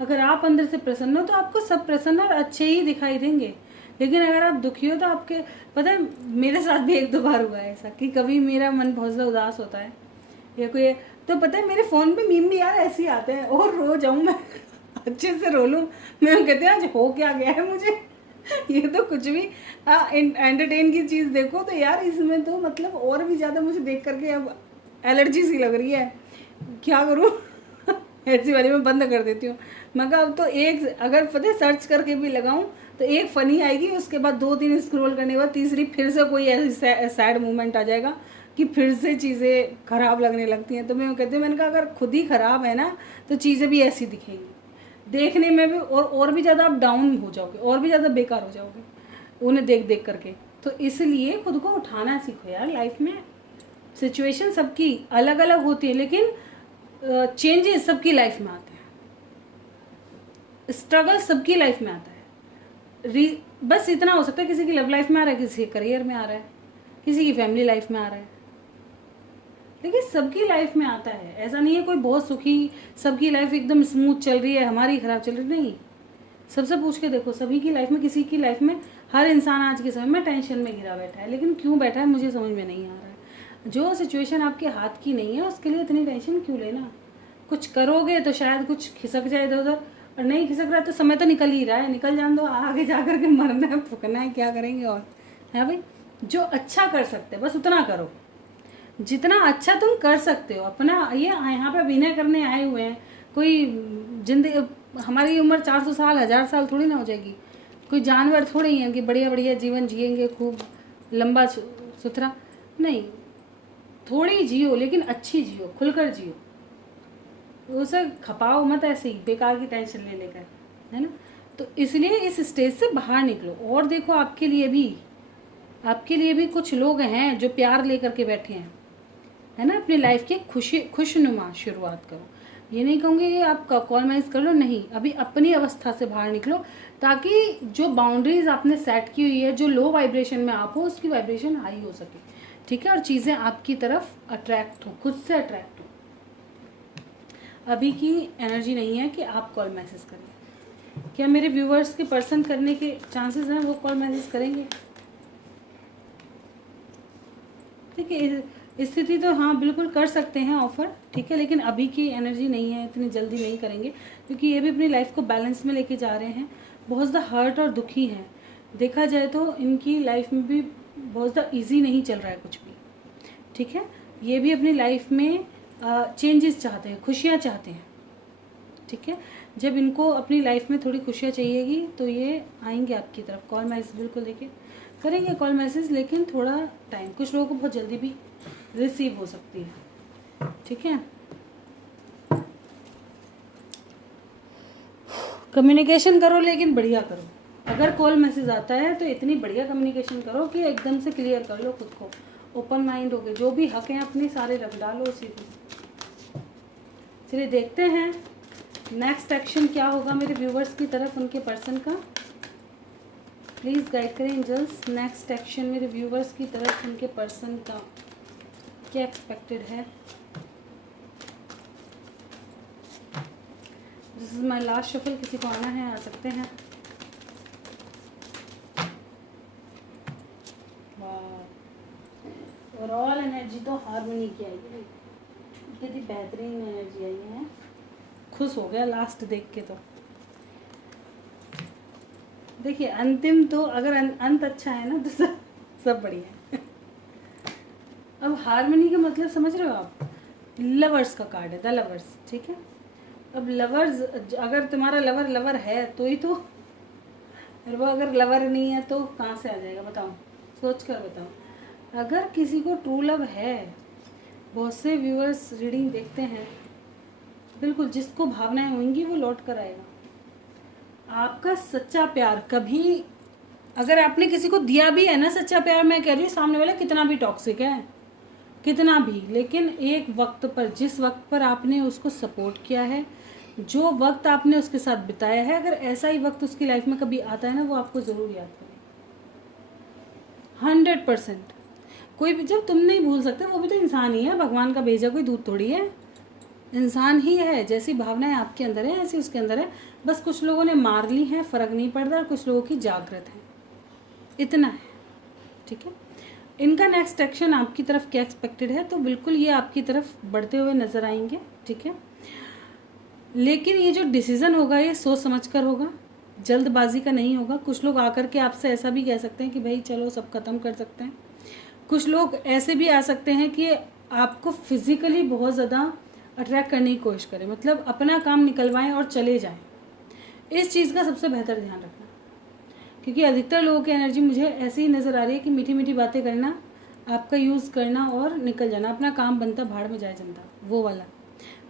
अगर आप अंदर से प्रसन्न हो तो आपको सब प्रसन्न और अच्छे ही दिखाई देंगे, लेकिन अगर आप दुखी हो तो आपके, पता है मेरे साथ भी एक दो बार हुआ है ऐसा कि कभी मेरा मन बहुत ज़्यादा उदास होता है या कोई, तो पता है मेरे फ़ोन पे मीम भी यार ऐसे ही आते हैं, और रो जाऊँ मैं अच्छे से रो लूँ, मैं कहती हूँ आज हो क्या गया है मुझे ये तो कुछ भी एंटरटेन की चीज़ देखो तो यार इसमें तो मतलब और भी ज़्यादा मुझे देख करके अब एलर्जी सी लग रही है, क्या करूँ ऐसी वाली मैं बंद कर देती हूँ। मगर अब तो एक अगर पता सर्च करके भी लगाऊं तो एक फ़नी आएगी, उसके बाद 2-3 स्क्रॉल करने के बाद तीसरी फिर से कोई ऐसी सैड मोमेंट आ जाएगा कि फिर से चीज़ें ख़राब लगने लगती हैं। तो मैं कहती हूँ, मैंने कहा अगर खुद ही ख़राब है ना तो चीज़ें भी ऐसी दिखेंगी, देखने में भी और भी ज़्यादा आप डाउन हो जाओगे, और भी ज़्यादा बेकार हो जाओगे उन्हें देख देख करके। तो इसलिए खुद को उठाना सीखो यार। लाइफ में सिचुएशन सबकी अलग अलग होती है, लेकिन चेंजेस सबकी लाइफ में आते हैं, स्ट्रगल सबकी लाइफ में आता है। बस इतना हो सकता है किसी की लव लाइफ में आ रहा है, किसी के करियर में आ रहा है, किसी की फैमिली लाइफ में आ रहा है, लेकिन सबकी लाइफ में आता है। ऐसा नहीं है कोई बहुत सुखी, सबकी लाइफ एकदम स्मूथ चल रही है, हमारी खराब चल रही नहीं। सबसे पूछ के देखो, सभी की लाइफ में, किसी की लाइफ में, हर इंसान आज के समय में टेंशन में घिरा बैठा है, लेकिन क्यों बैठा है मुझे समझ में नहीं आ रहा है। जो सिचुएशन आपके हाथ की नहीं है उसके लिए इतनी टेंशन क्यों लेना। कुछ करोगे तो शायद कुछ खिसक जाए इधर उधर, और नहीं खिसक रहा तो समय तो निकल ही रहा है, निकल जान दो, आगे जा कर के मरना है, फूकना है, क्या करेंगे। और है भाई, जो अच्छा कर सकते बस उतना करो, जितना अच्छा तुम कर सकते हो अपना। ये यहाँ पे अभिनय करने आए हुए हैं, कोई जिंदगी, हमारी उम्र 400 साल 1000 साल थोड़ी ना हो जाएगी, कोई जानवर थोड़े ही हैं कि बढ़िया बढ़िया जीवन जिएंगे खूब लंबा सुथरा। नहीं, थोड़ी जियो लेकिन अच्छी जियो, खुलकर जियो, उसे खपाओ मत ऐसे ही बेकार की टेंशन ले लेकर, है ना। तो इसलिए इस स्टेज से बाहर निकलो। और देखो आपके लिए भी कुछ लोग हैं जो प्यार लेकर के बैठे हैं, है ना। अपनी लाइफ की खुशनुमा शुरुआत करो। ये नहीं कहूँगी कि आप कॉल मैसेज कर लो, नहीं, अभी अपनी अवस्था से बाहर निकलो, ताकि जो बाउंड्रीज आपने सेट की हुई है, जो लो वाइब्रेशन में आप हो, उसकी वाइब्रेशन हाई हो सके, ठीक है, और चीज़ें आपकी तरफ अट्रैक्ट हो, खुद से अट्रैक्ट हो। अभी की एनर्जी नहीं है कि आप कॉल मैसेज करें। क्या मेरे व्यूवर्स के पर्सन करने के चांसेस हैं, वो कॉल मैसेज करेंगे? ठीक है, स्थिति तो हाँ बिल्कुल कर सकते हैं ऑफ़र, ठीक है, लेकिन अभी की एनर्जी नहीं है, इतनी जल्दी नहीं करेंगे, क्योंकि ये भी अपनी लाइफ को बैलेंस में लेके जा रहे हैं। बहुत ज़्यादा हर्ट और दुखी हैं। देखा जाए तो इनकी लाइफ में भी बहुत ज़्यादा ईजी नहीं चल रहा है कुछ भी, ठीक है। ये भी अपनी लाइफ में चेंजेस चाहते हैं, खुशियाँ चाहते हैं, ठीक है। जब इनको अपनी लाइफ में थोड़ी खुशियाँ चाहिएगी तो ये आएंगे आपकी तरफ। कॉल मैसेज बिल्कुल देखिए करेंगे कॉल मैसेज, लेकिन थोड़ा टाइम, कुछ लोगों को बहुत जल्दी भी रिसीव हो सकती है, ठीक है। कम्युनिकेशन करो, लेकिन बढ़िया करो। अगर कॉल मैसेज आता है तो इतनी बढ़िया कम्युनिकेशन करो कि एकदम से क्लियर कर लो खुद को, ओपन माइंड हो गए, जो भी हक हैं अपने सारे रख डालो उसी को। चलिए देखते हैं नेक्स्ट एक्शन क्या होगा मेरे व्यूवर्स की तरफ, उनके पर्सन का। प्लीज़ गाइड करें एंजल्स, नेक्स्ट एक्शन मेरे व्यूवर्स की तरफ उनके पर्सन का क्या एक्सपेक्टेड है। This is my last shuffle, किसी को आना है आ सकते हैं। ओवरऑल एनर्जी तो हार्मनी की आई है, कितनी बेहतरीन एनर्जी आई है, खुश हो गया लास्ट देख के। तो देखिए अंतिम तो अगर अंत अच्छा है ना तो सब बढ़िया है। अब हार्मनी का मतलब समझ रहे हो आप? लवर्स का कार्ड है, द लवर्स, ठीक है। अब लवर्स, अगर तुम्हारा लवर है तो ही तो, वो अगर लवर नहीं है तो कहाँ से आ जाएगा बताओ, सोच कर बताओ। अगर किसी को ट्रू लव है, बहुत से व्यूअर्स रीडिंग देखते हैं, बिल्कुल जिसको भावनाएं होंगी वो लौट कर आएगा। आपका सच्चा प्यार कभी, अगर आपने किसी को दिया भी है ना सच्चा प्यार, मैं कह रही हूँ सामने वाला कितना भी टॉक्सिक है, कितना भी, लेकिन एक वक्त पर, जिस वक्त पर आपने उसको सपोर्ट किया है, जो वक्त आपने उसके साथ बिताया है, अगर ऐसा ही वक्त उसकी लाइफ में कभी आता है ना, वो आपको ज़रूर याद करें 100%। कोई भी, जब तुम नहीं भूल सकते, वो भी तो इंसान ही है, भगवान का भेजा कोई दूत थोड़ी है, इंसान ही है। जैसी भावनाएं आपके अंदर है ऐसी उसके अंदर है, बस कुछ लोगों ने मार ली है, फ़र्क नहीं पड़ता, और कुछ लोगों की जागृत है, इतना है, ठीक है। इनका नेक्स्ट एक्शन आपकी तरफ क्या एक्सपेक्टेड है, तो बिल्कुल ये आपकी तरफ बढ़ते हुए नज़र आएंगे, ठीक है। लेकिन ये जो डिसीज़न होगा ये सोच समझ कर होगा, जल्दबाजी का नहीं होगा। कुछ लोग आकर के आपसे ऐसा भी कह सकते हैं कि भाई चलो सब ख़त्म कर सकते हैं। कुछ लोग ऐसे भी आ सकते हैं कि आपको फिज़िकली बहुत ज़्यादा अट्रैक्ट करने की कोशिश करें, मतलब अपना काम निकलवाएं और चले जाएं। इस चीज़ का सबसे बेहतर ध्यान रखना, क्योंकि अधिकतर लोगों की एनर्जी मुझे ऐसी ही नज़र आ रही है कि मीठी मीठी बातें करना, आपका यूज़ करना और निकल जाना, अपना काम बनता भाड़ में जाए जनता, वो वाला।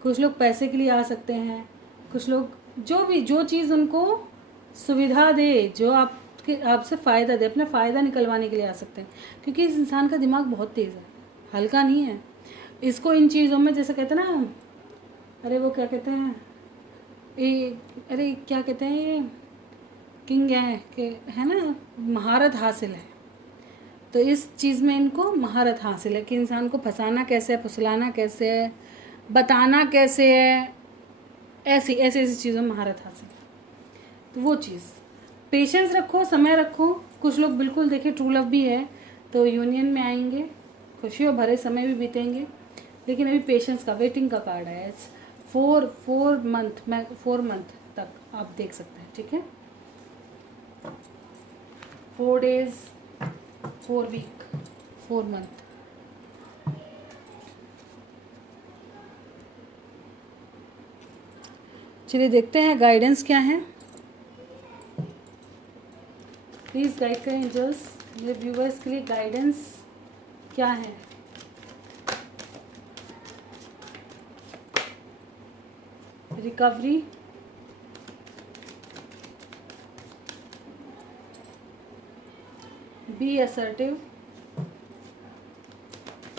कुछ लोग पैसे के लिए आ सकते हैं, कुछ लोग जो चीज़ उनको सुविधा दे, जो आपसे फ़ायदा दे, अपना फ़ायदा निकलवाने के लिए आ सकते हैं, क्योंकि इस इंसान का दिमाग बहुत तेज़ है, हल्का नहीं है। इसको इन चीज़ों में, जैसे कहते हैं ना, अरे वो क्या कहते हैं, अरे क्या कहते हैं, ये किंग है कि, है ना, महारत हासिल है। तो इस चीज़ में इनको महारत हासिल है कि इंसान को फंसाना कैसे है, फुसलाना कैसे है, बताना कैसे है, ऐसी चीज़ों में महारत हासिल है। तो वो चीज़, पेशेंस रखो, समय रखो। कुछ लोग बिल्कुल देखिए ट्रू लव भी है तो यूनियन में आएंगे, खुशियों भरे समय भी बीतेंगे, लेकिन अभी पेशेंस का, वेटिंग का कार्ड है। 4 मंथ तक आप देख सकते हैं, ठीक है। 4 days, 4 week, 4 month। चलिए देखते हैं गाइडेंस क्या है। प्लीज़ गाइड करें एंजल्स, मेरे व्यूवर्स के लिए गाइडेंस क्या है। Recovery, be assertive.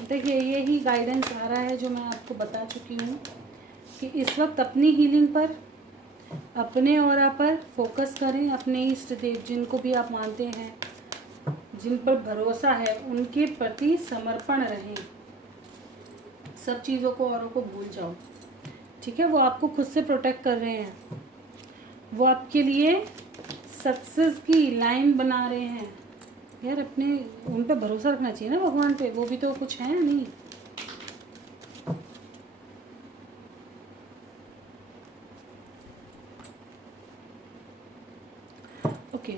देखिए यही गाइडेंस आ रहा है जो मैं आपको बता चुकी हूँ कि इस वक्त अपनी हीलिंग पर, अपने ऑरा पर फोकस करें। अपने इष्ट देव जिनको भी आप मानते हैं, जिन पर भरोसा है, उनके प्रति समर्पण रहें। सब चीज़ों को, औरों को भूल जाओ, ठीक है। वो आपको खुद से प्रोटेक्ट कर रहे हैं, वो आपके लिए सक्सेस की लाइन बना रहे हैं। यार अपने उन पे भरोसा रखना चाहिए ना, भगवान पे, वो भी तो कुछ है नहीं। ओके।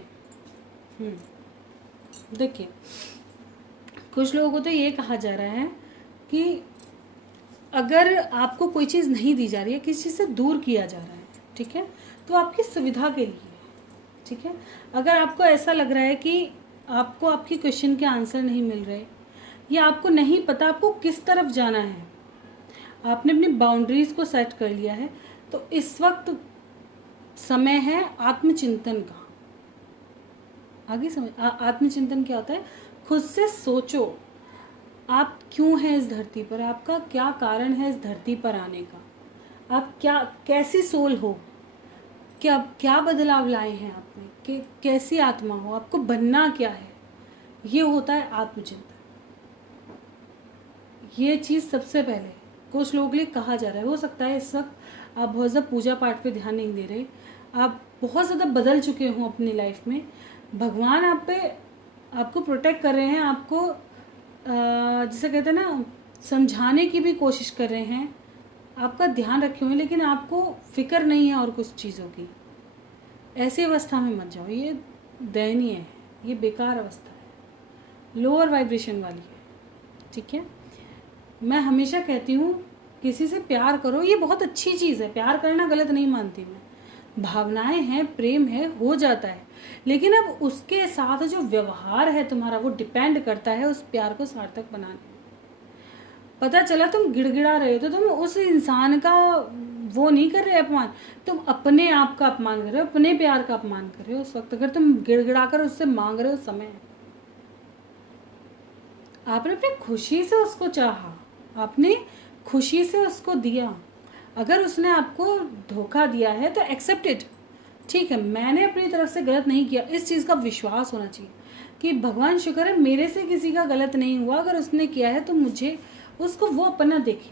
देखिए कुछ लोगों को तो ये कहा जा रहा है कि अगर आपको कोई चीज़ नहीं दी जा रही है, किसी चीज़ से दूर किया जा रहा है, ठीक है, तो आपकी सुविधा के लिए, ठीक है। अगर आपको ऐसा लग रहा है कि आपको आपकी क्वेश्चन के आंसर नहीं मिल रहे, या आपको नहीं पता आपको किस तरफ जाना है, आपने अपनी बाउंड्रीज को सेट कर लिया है, तो इस वक्त समय है आत्मचिंतन का। आगे समझ, आत्मचिंतन क्या होता है? खुद से सोचो आप क्यों हैं इस धरती पर, आपका क्या कारण है इस धरती पर आने का, आप क्या, कैसी सोल हो, क्या क्या बदलाव लाए हैं आपने, कि कैसी आत्मा हो, आपको बनना क्या है। ये होता है आत्मचिंतन। ये चीज़ सबसे पहले कुछ लोगों के लिए कहा जा रहा है। हो सकता है इस वक्त आप बहुत ज़्यादा पूजा पाठ पे ध्यान नहीं दे रहे, आप बहुत ज़्यादा बदल चुके हो अपनी लाइफ में, भगवान आप पे, आपको प्रोटेक्ट कर रहे हैं, आपको जिसे कहते हैं ना, समझाने की भी कोशिश कर रहे हैं, आपका ध्यान रखे हुए हैं, लेकिन आपको फिक्र नहीं है और कुछ चीज़ों की। ऐसी अवस्था में मत जाओ, ये दयनीय है, ये बेकार अवस्था है, लोअर वाइब्रेशन वाली है, ठीक है। मैं हमेशा कहती हूँ किसी से प्यार करो, ये बहुत अच्छी चीज़ है, प्यार करना गलत नहीं मानती मैं, भावनाएं हैं, प्रेम है, हो जाता है, लेकिन अब उसके साथ जो व्यवहार है तुम्हारा, वो डिपेंड करता है उस प्यार को सार्थक बनाने में। पता चला तुम गिड़गिड़ा रहे हो तो तुम उस इंसान का वो नहीं कर रहे अपमान, तुम अपने आप का अपमान कर रहे हो, अपने प्यार का अपमान कर रहे हो उस वक्त, अगर तुम गिड़गिड़ा कर उससे मांग रहे हो समय। आपने अपनी खुशी से उसको चाहा, आपने खुशी से उसको दिया, अगर उसने आपको धोखा दिया है तो एक्सेप्ट इट, ठीक है, मैंने अपनी तरफ से गलत नहीं किया। इस चीज़ का विश्वास होना चाहिए कि भगवान शुक्र है मेरे से किसी का गलत नहीं हुआ, अगर उसने किया है तो मुझे उसको वो अपना देखे,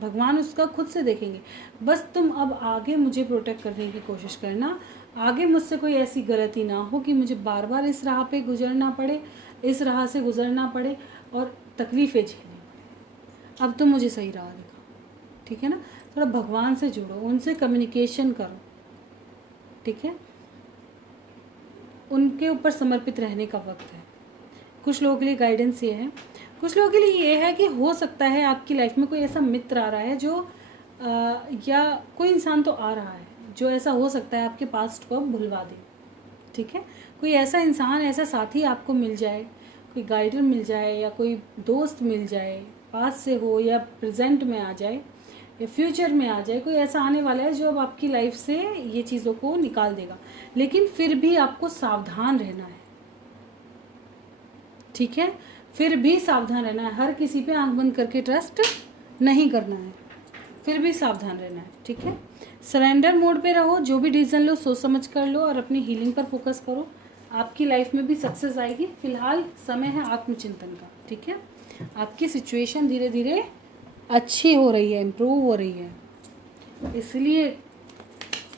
भगवान उसका खुद से देखेंगे। बस तुम अब आगे मुझे प्रोटेक्ट करने की कोशिश करना, आगे मुझसे कोई ऐसी गलती ना हो कि मुझे बार बार इस राह पे गुजरना पड़े, इस राह से गुजरना पड़े और तकलीफ़ें झेलनी पड़े। अब तुम मुझे सही राह दिखाओ, ठीक है ना। थोड़ा भगवान से जुड़ो, उनसे कम्युनिकेशन करो, ठीक है, उनके ऊपर समर्पित रहने का वक्त है। कुछ लोगों के लिए गाइडेंस ये है, कुछ लोगों के लिए ये है कि हो सकता है आपकी लाइफ में कोई ऐसा मित्र आ रहा है जो या कोई इंसान तो आ रहा है जो ऐसा हो सकता है आपके पास्ट को भुलवा दे, ठीक है। कोई ऐसा इंसान, ऐसा साथी आपको मिल जाए, कोई गाइडर मिल जाए, या कोई दोस्त मिल जाए, पास से हो या प्रेजेंट में आ जाए या फ्यूचर में आ जाए, कोई ऐसा आने वाला है जो अब आपकी लाइफ से ये चीज़ों को निकाल देगा, लेकिन फिर भी आपको सावधान रहना है, ठीक है, फिर भी सावधान रहना है। हर किसी पे आंख बंद करके ट्रस्ट नहीं करना है, फिर भी सावधान रहना है, ठीक है। सरेंडर मोड पे रहो, जो भी डिसीजन लो सोच समझ कर लो और अपनी हीलिंग पर फोकस करो, आपकी लाइफ में भी सक्सेस आएगी। फिलहाल समय है आत्मचिंतन का, ठीक है। आपकी सिचुएशन धीरे धीरे अच्छी हो रही है, इम्प्रूव हो रही है, इसलिए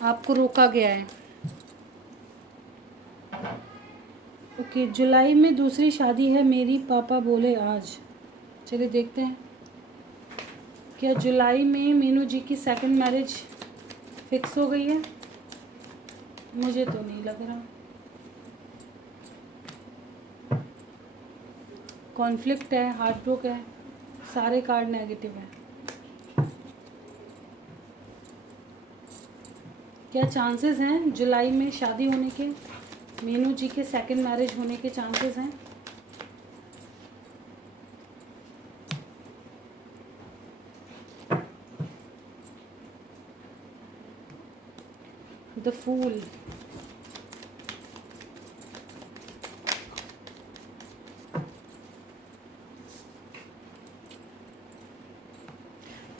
आपको रोका गया है। ओके, जुलाई में दूसरी शादी है मेरी, पापा बोले आज। चलिए देखते हैं, क्या जुलाई में मीनू जी की सेकंड मैरिज फिक्स हो गई है? मुझे तो नहीं लग रहा। कॉन्फ्लिक्ट है, हार्ट ब्रोक है, सारे कार्ड नेगेटिव है। क्या चांसेस हैं जुलाई में शादी होने के? मीनू जी के सेकंड मैरिज होने के चांसेस हैं? द फूल,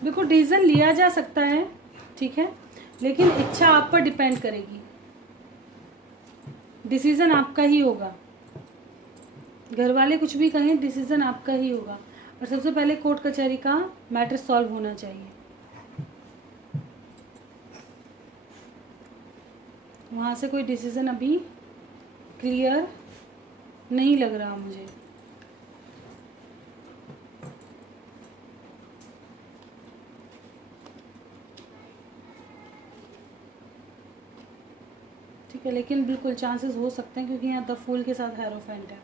देखो डिसीजन लिया जा सकता है, ठीक है, लेकिन इच्छा आप पर डिपेंड करेगी। डिसीजन आपका ही होगा, घर वाले कुछ भी कहें, डिसीजन आपका ही होगा। और सबसे पहले कोर्ट कचहरी का मैटर सॉल्व होना चाहिए, वहाँ से कोई डिसीजन अभी क्लियर नहीं लग रहा मुझे। ठीक है, लेकिन बिल्कुल चांसेस हो सकते हैं, क्योंकि यहाँ द फूल के साथ हेरोफेंट है,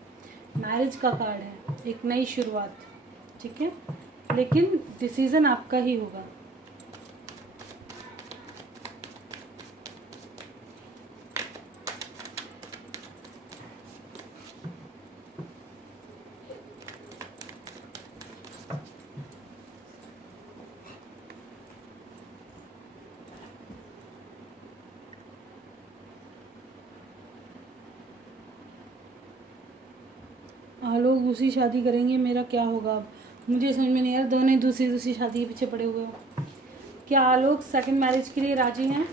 मैरिज का कार्ड है, एक नई शुरुआत, ठीक है, लेकिन डिसीजन आपका ही होगा। लोग दूसरी शादी करेंगे, मेरा क्या होगा अब? मुझे समझ में नहीं आ रहा, दोनों दूसरी दूसरी शादी के पीछे पड़े हुए हो। क्या आलोक सेकंड मैरिज के लिए राजी हैं?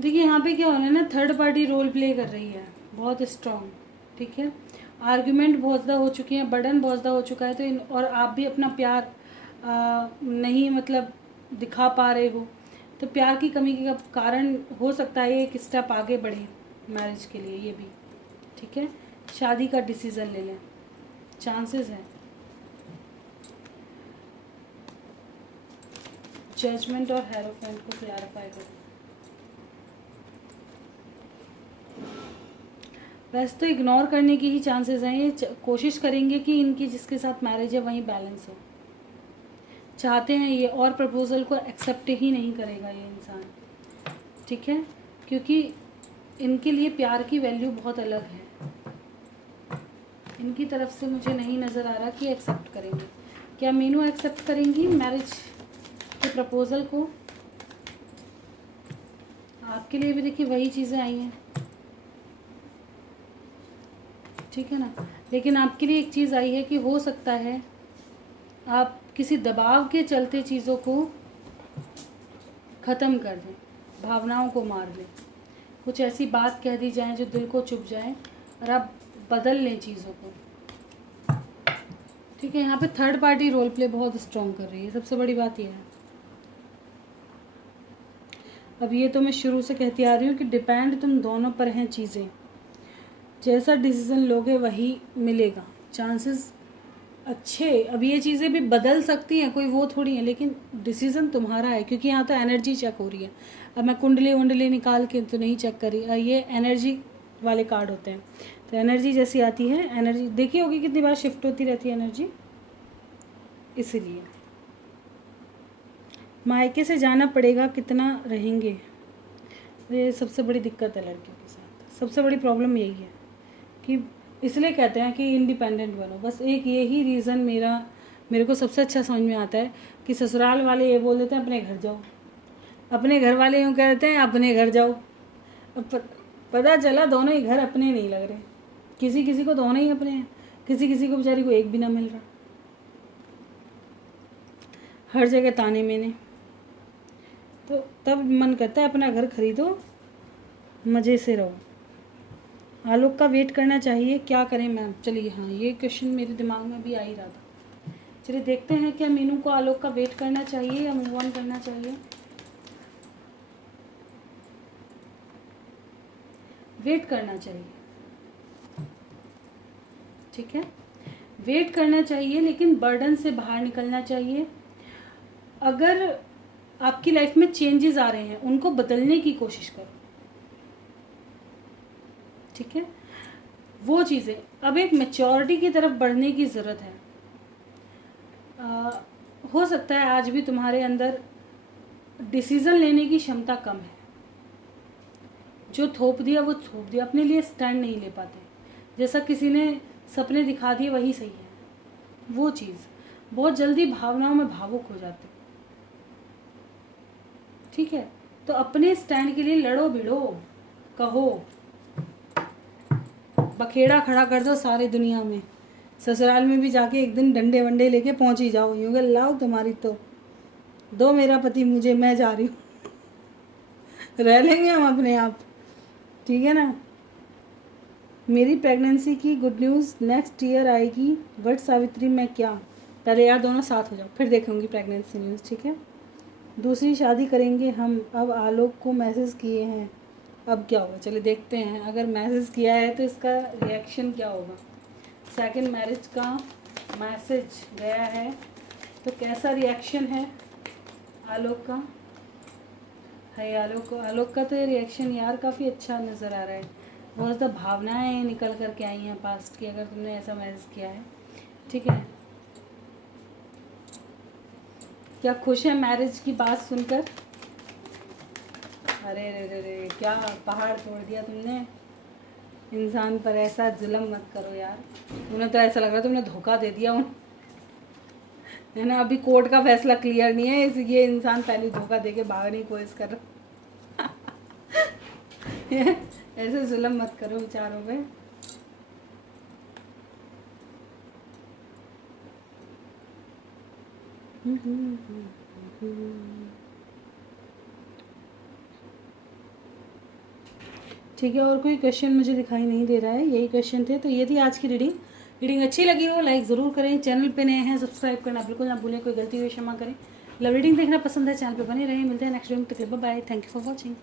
देखिए यहाँ पे क्या हो रहा है ना, थर्ड पार्टी रोल प्ले कर रही है बहुत स्ट्रांग, ठीक है, आर्ग्यूमेंट बहुत ज़्यादा हो चुकी हैं, बर्डन बहुत ज़्यादा हो चुका है, तो और आप भी अपना प्यार नहीं मतलब दिखा पा रहे हो, तो प्यार की कमी का कारण हो सकता है एक स्टेप आगे बढ़े मैरिज के लिए, ये भी ठीक है, शादी का डिसीज़न ले लें, चांसेस हैं। जजमेंट और हेरोफेंट को क्लैरिफाई करो। वैसे तो इग्नोर करने की ही चांसेस हैं, ये कोशिश करेंगे कि इनकी जिसके साथ मैरिज है वहीं बैलेंस हो, चाहते हैं ये, और प्रपोज़ल को एक्सेप्ट ही नहीं करेगा ये इंसान, ठीक है, क्योंकि इनके लिए प्यार की वैल्यू बहुत अलग है, इनकी तरफ से मुझे नहीं नज़र आ रहा कि एक्सेप्ट करेंगे। क्या मीनू एक्सेप्ट करेंगी मैरिज के प्रपोज़ल को? आपके लिए भी देखिए वही चीज़ें आई हैं, ठीक है ना, लेकिन आपके लिए एक चीज़ आई है कि हो सकता है आप किसी दबाव के चलते चीज़ों को ख़त्म कर दें, भावनाओं को मार दें, कुछ ऐसी बात कह दी जाए जो दिल को चुभ जाए और आप बदल लें चीज़ों को, ठीक है। यहाँ पे थर्ड पार्टी रोल प्ले बहुत स्ट्रॉन्ग कर रही है, सबसे बड़ी बात यह है। अब ये तो मैं शुरू से कहती आ रही हूँ कि डिपेंड तुम दोनों पर हैं चीज़ें, जैसा डिसीज़न लोगे वही मिलेगा, चांसेस अच्छे। अब ये चीज़ें भी बदल सकती हैं, कोई वो थोड़ी है, लेकिन डिसीज़न तुम्हारा है, क्योंकि यहाँ तो एनर्जी चेक हो रही है। अब मैं कुंडली वुंडली निकाल के तो नहीं चेक करी, ये एनर्जी वाले कार्ड होते हैं, तो एनर्जी जैसी आती है, एनर्जी देखी होगी कितनी बार शिफ्ट होती रहती है एनर्जी, इसीलिए मायके से जाना पड़ेगा, कितना रहेंगे, ये सबसे बड़ी दिक्कत है लड़कियों के साथ, सबसे बड़ी प्रॉब्लम यही है कि इसलिए कहते हैं कि इंडिपेंडेंट बनो, बस एक यही रीज़न मेरे को सबसे अच्छा समझ में आता है कि ससुराल वाले ये बोल देते हैं अपने घर जाओ, अपने घर वाले यूँ कहते हैं अपने घर जाओ, अब पता चला दोनों ही घर अपने नहीं लग रहे, किसी किसी को दोनों ही अपने हैं, किसी किसी को बेचारी को एक भी ना मिल रहा, हर जगह ताने मैंने, तो तब मन करता है अपना घर खरीदो, मज़े से रहो। आलोक का वेट करना चाहिए, क्या करें मैम? चलिए, हाँ ये क्वेश्चन मेरे दिमाग में भी आ ही रहा था, चलिए देखते हैं क्या मीनू को आलोक का वेट करना चाहिए या मूव ऑन करना चाहिए। वेट करना चाहिए, ठीक है, वेट करना चाहिए, लेकिन बर्डन से बाहर निकलना चाहिए। अगर आपकी लाइफ में चेंजेस आ रहे हैं उनको बदलने की कोशिश करो, ठीक है, वो चीज़ें अब एक मैच्योरिटी की तरफ बढ़ने की ज़रूरत है। हो सकता है आज भी तुम्हारे अंदर डिसीज़न लेने की क्षमता कम है, जो थोप दिया वो थोप दिया, अपने लिए स्टैंड नहीं ले पाते, जैसा किसी ने सपने दिखा दिए वही सही है, वो चीज़ बहुत जल्दी भावनाओं में भावुक हो जाते, ठीक है, तो अपने स्टैंड के लिए लड़ो भिड़ो, कहो, बखेड़ा खड़ा कर दो सारी दुनिया में। ससुराल में भी जाके एक दिन डंडे वंडे लेके पहुंच ही जाओ, यूँ लाओ तुम्हारी तो दो मेरा पति मुझे, मैं जा रही हूँ। रह लेंगे हम अपने आप, ठीक है ना। मेरी प्रेगनेंसी की गुड न्यूज़ नेक्स्ट ईयर आएगी, बट सावित्री में क्या, पहले यार दोनों साथ हो जाओ फिर देखूंगी प्रेगनेंसी न्यूज़, ठीक है। दूसरी शादी करेंगे हम, अब आलोक को मैसेज किए हैं, अब क्या होगा, चलिए देखते हैं। अगर मैसेज किया है तो इसका रिएक्शन क्या होगा। सेकंड मैरिज का मैसेज गया है तो कैसा रिएक्शन है आलोक का। है आलोक का तो रिएक्शन यार काफ़ी अच्छा नज़र आ रहा है। बहुत ज़्यादा भावनाएं निकल कर के आई हैं पास्ट की, अगर तुमने ऐसा मैसेज किया है, ठीक है। क्या खुश है मैरिज की बात सुनकर। अरे रे रे रे, क्या पहाड़ तोड़ दिया तुमने। इंसान पर ऐसा जुल्म मत करो यार। उन्हें तो ऐसा लग रहा है तुमने धोखा दे दिया उन, है ना। अभी कोर्ट का फैसला क्लियर नहीं है, ये इंसान पहले धोखा दे के भागने की कोशिश कर रहा। ऐसे जुल्म मत करो बेचारों पे। ठीक है, और कोई क्वेश्चन मुझे दिखाई नहीं दे रहा है, यही क्वेश्चन थे। तो ये थी आज की रीडिंग। रीडिंग अच्छी लगी हो लाइक ज़रूर करें, चैनल पे नए हैं सब्सक्राइब करना बिल्कुल ना भूलें, कोई गलती हुई क्षमा करें। रीडिंग देखना पसंद है चैनल पे बने रहें। मिलते हैं नेक्स्ट वीडियो में, तक bye, thank you for watching.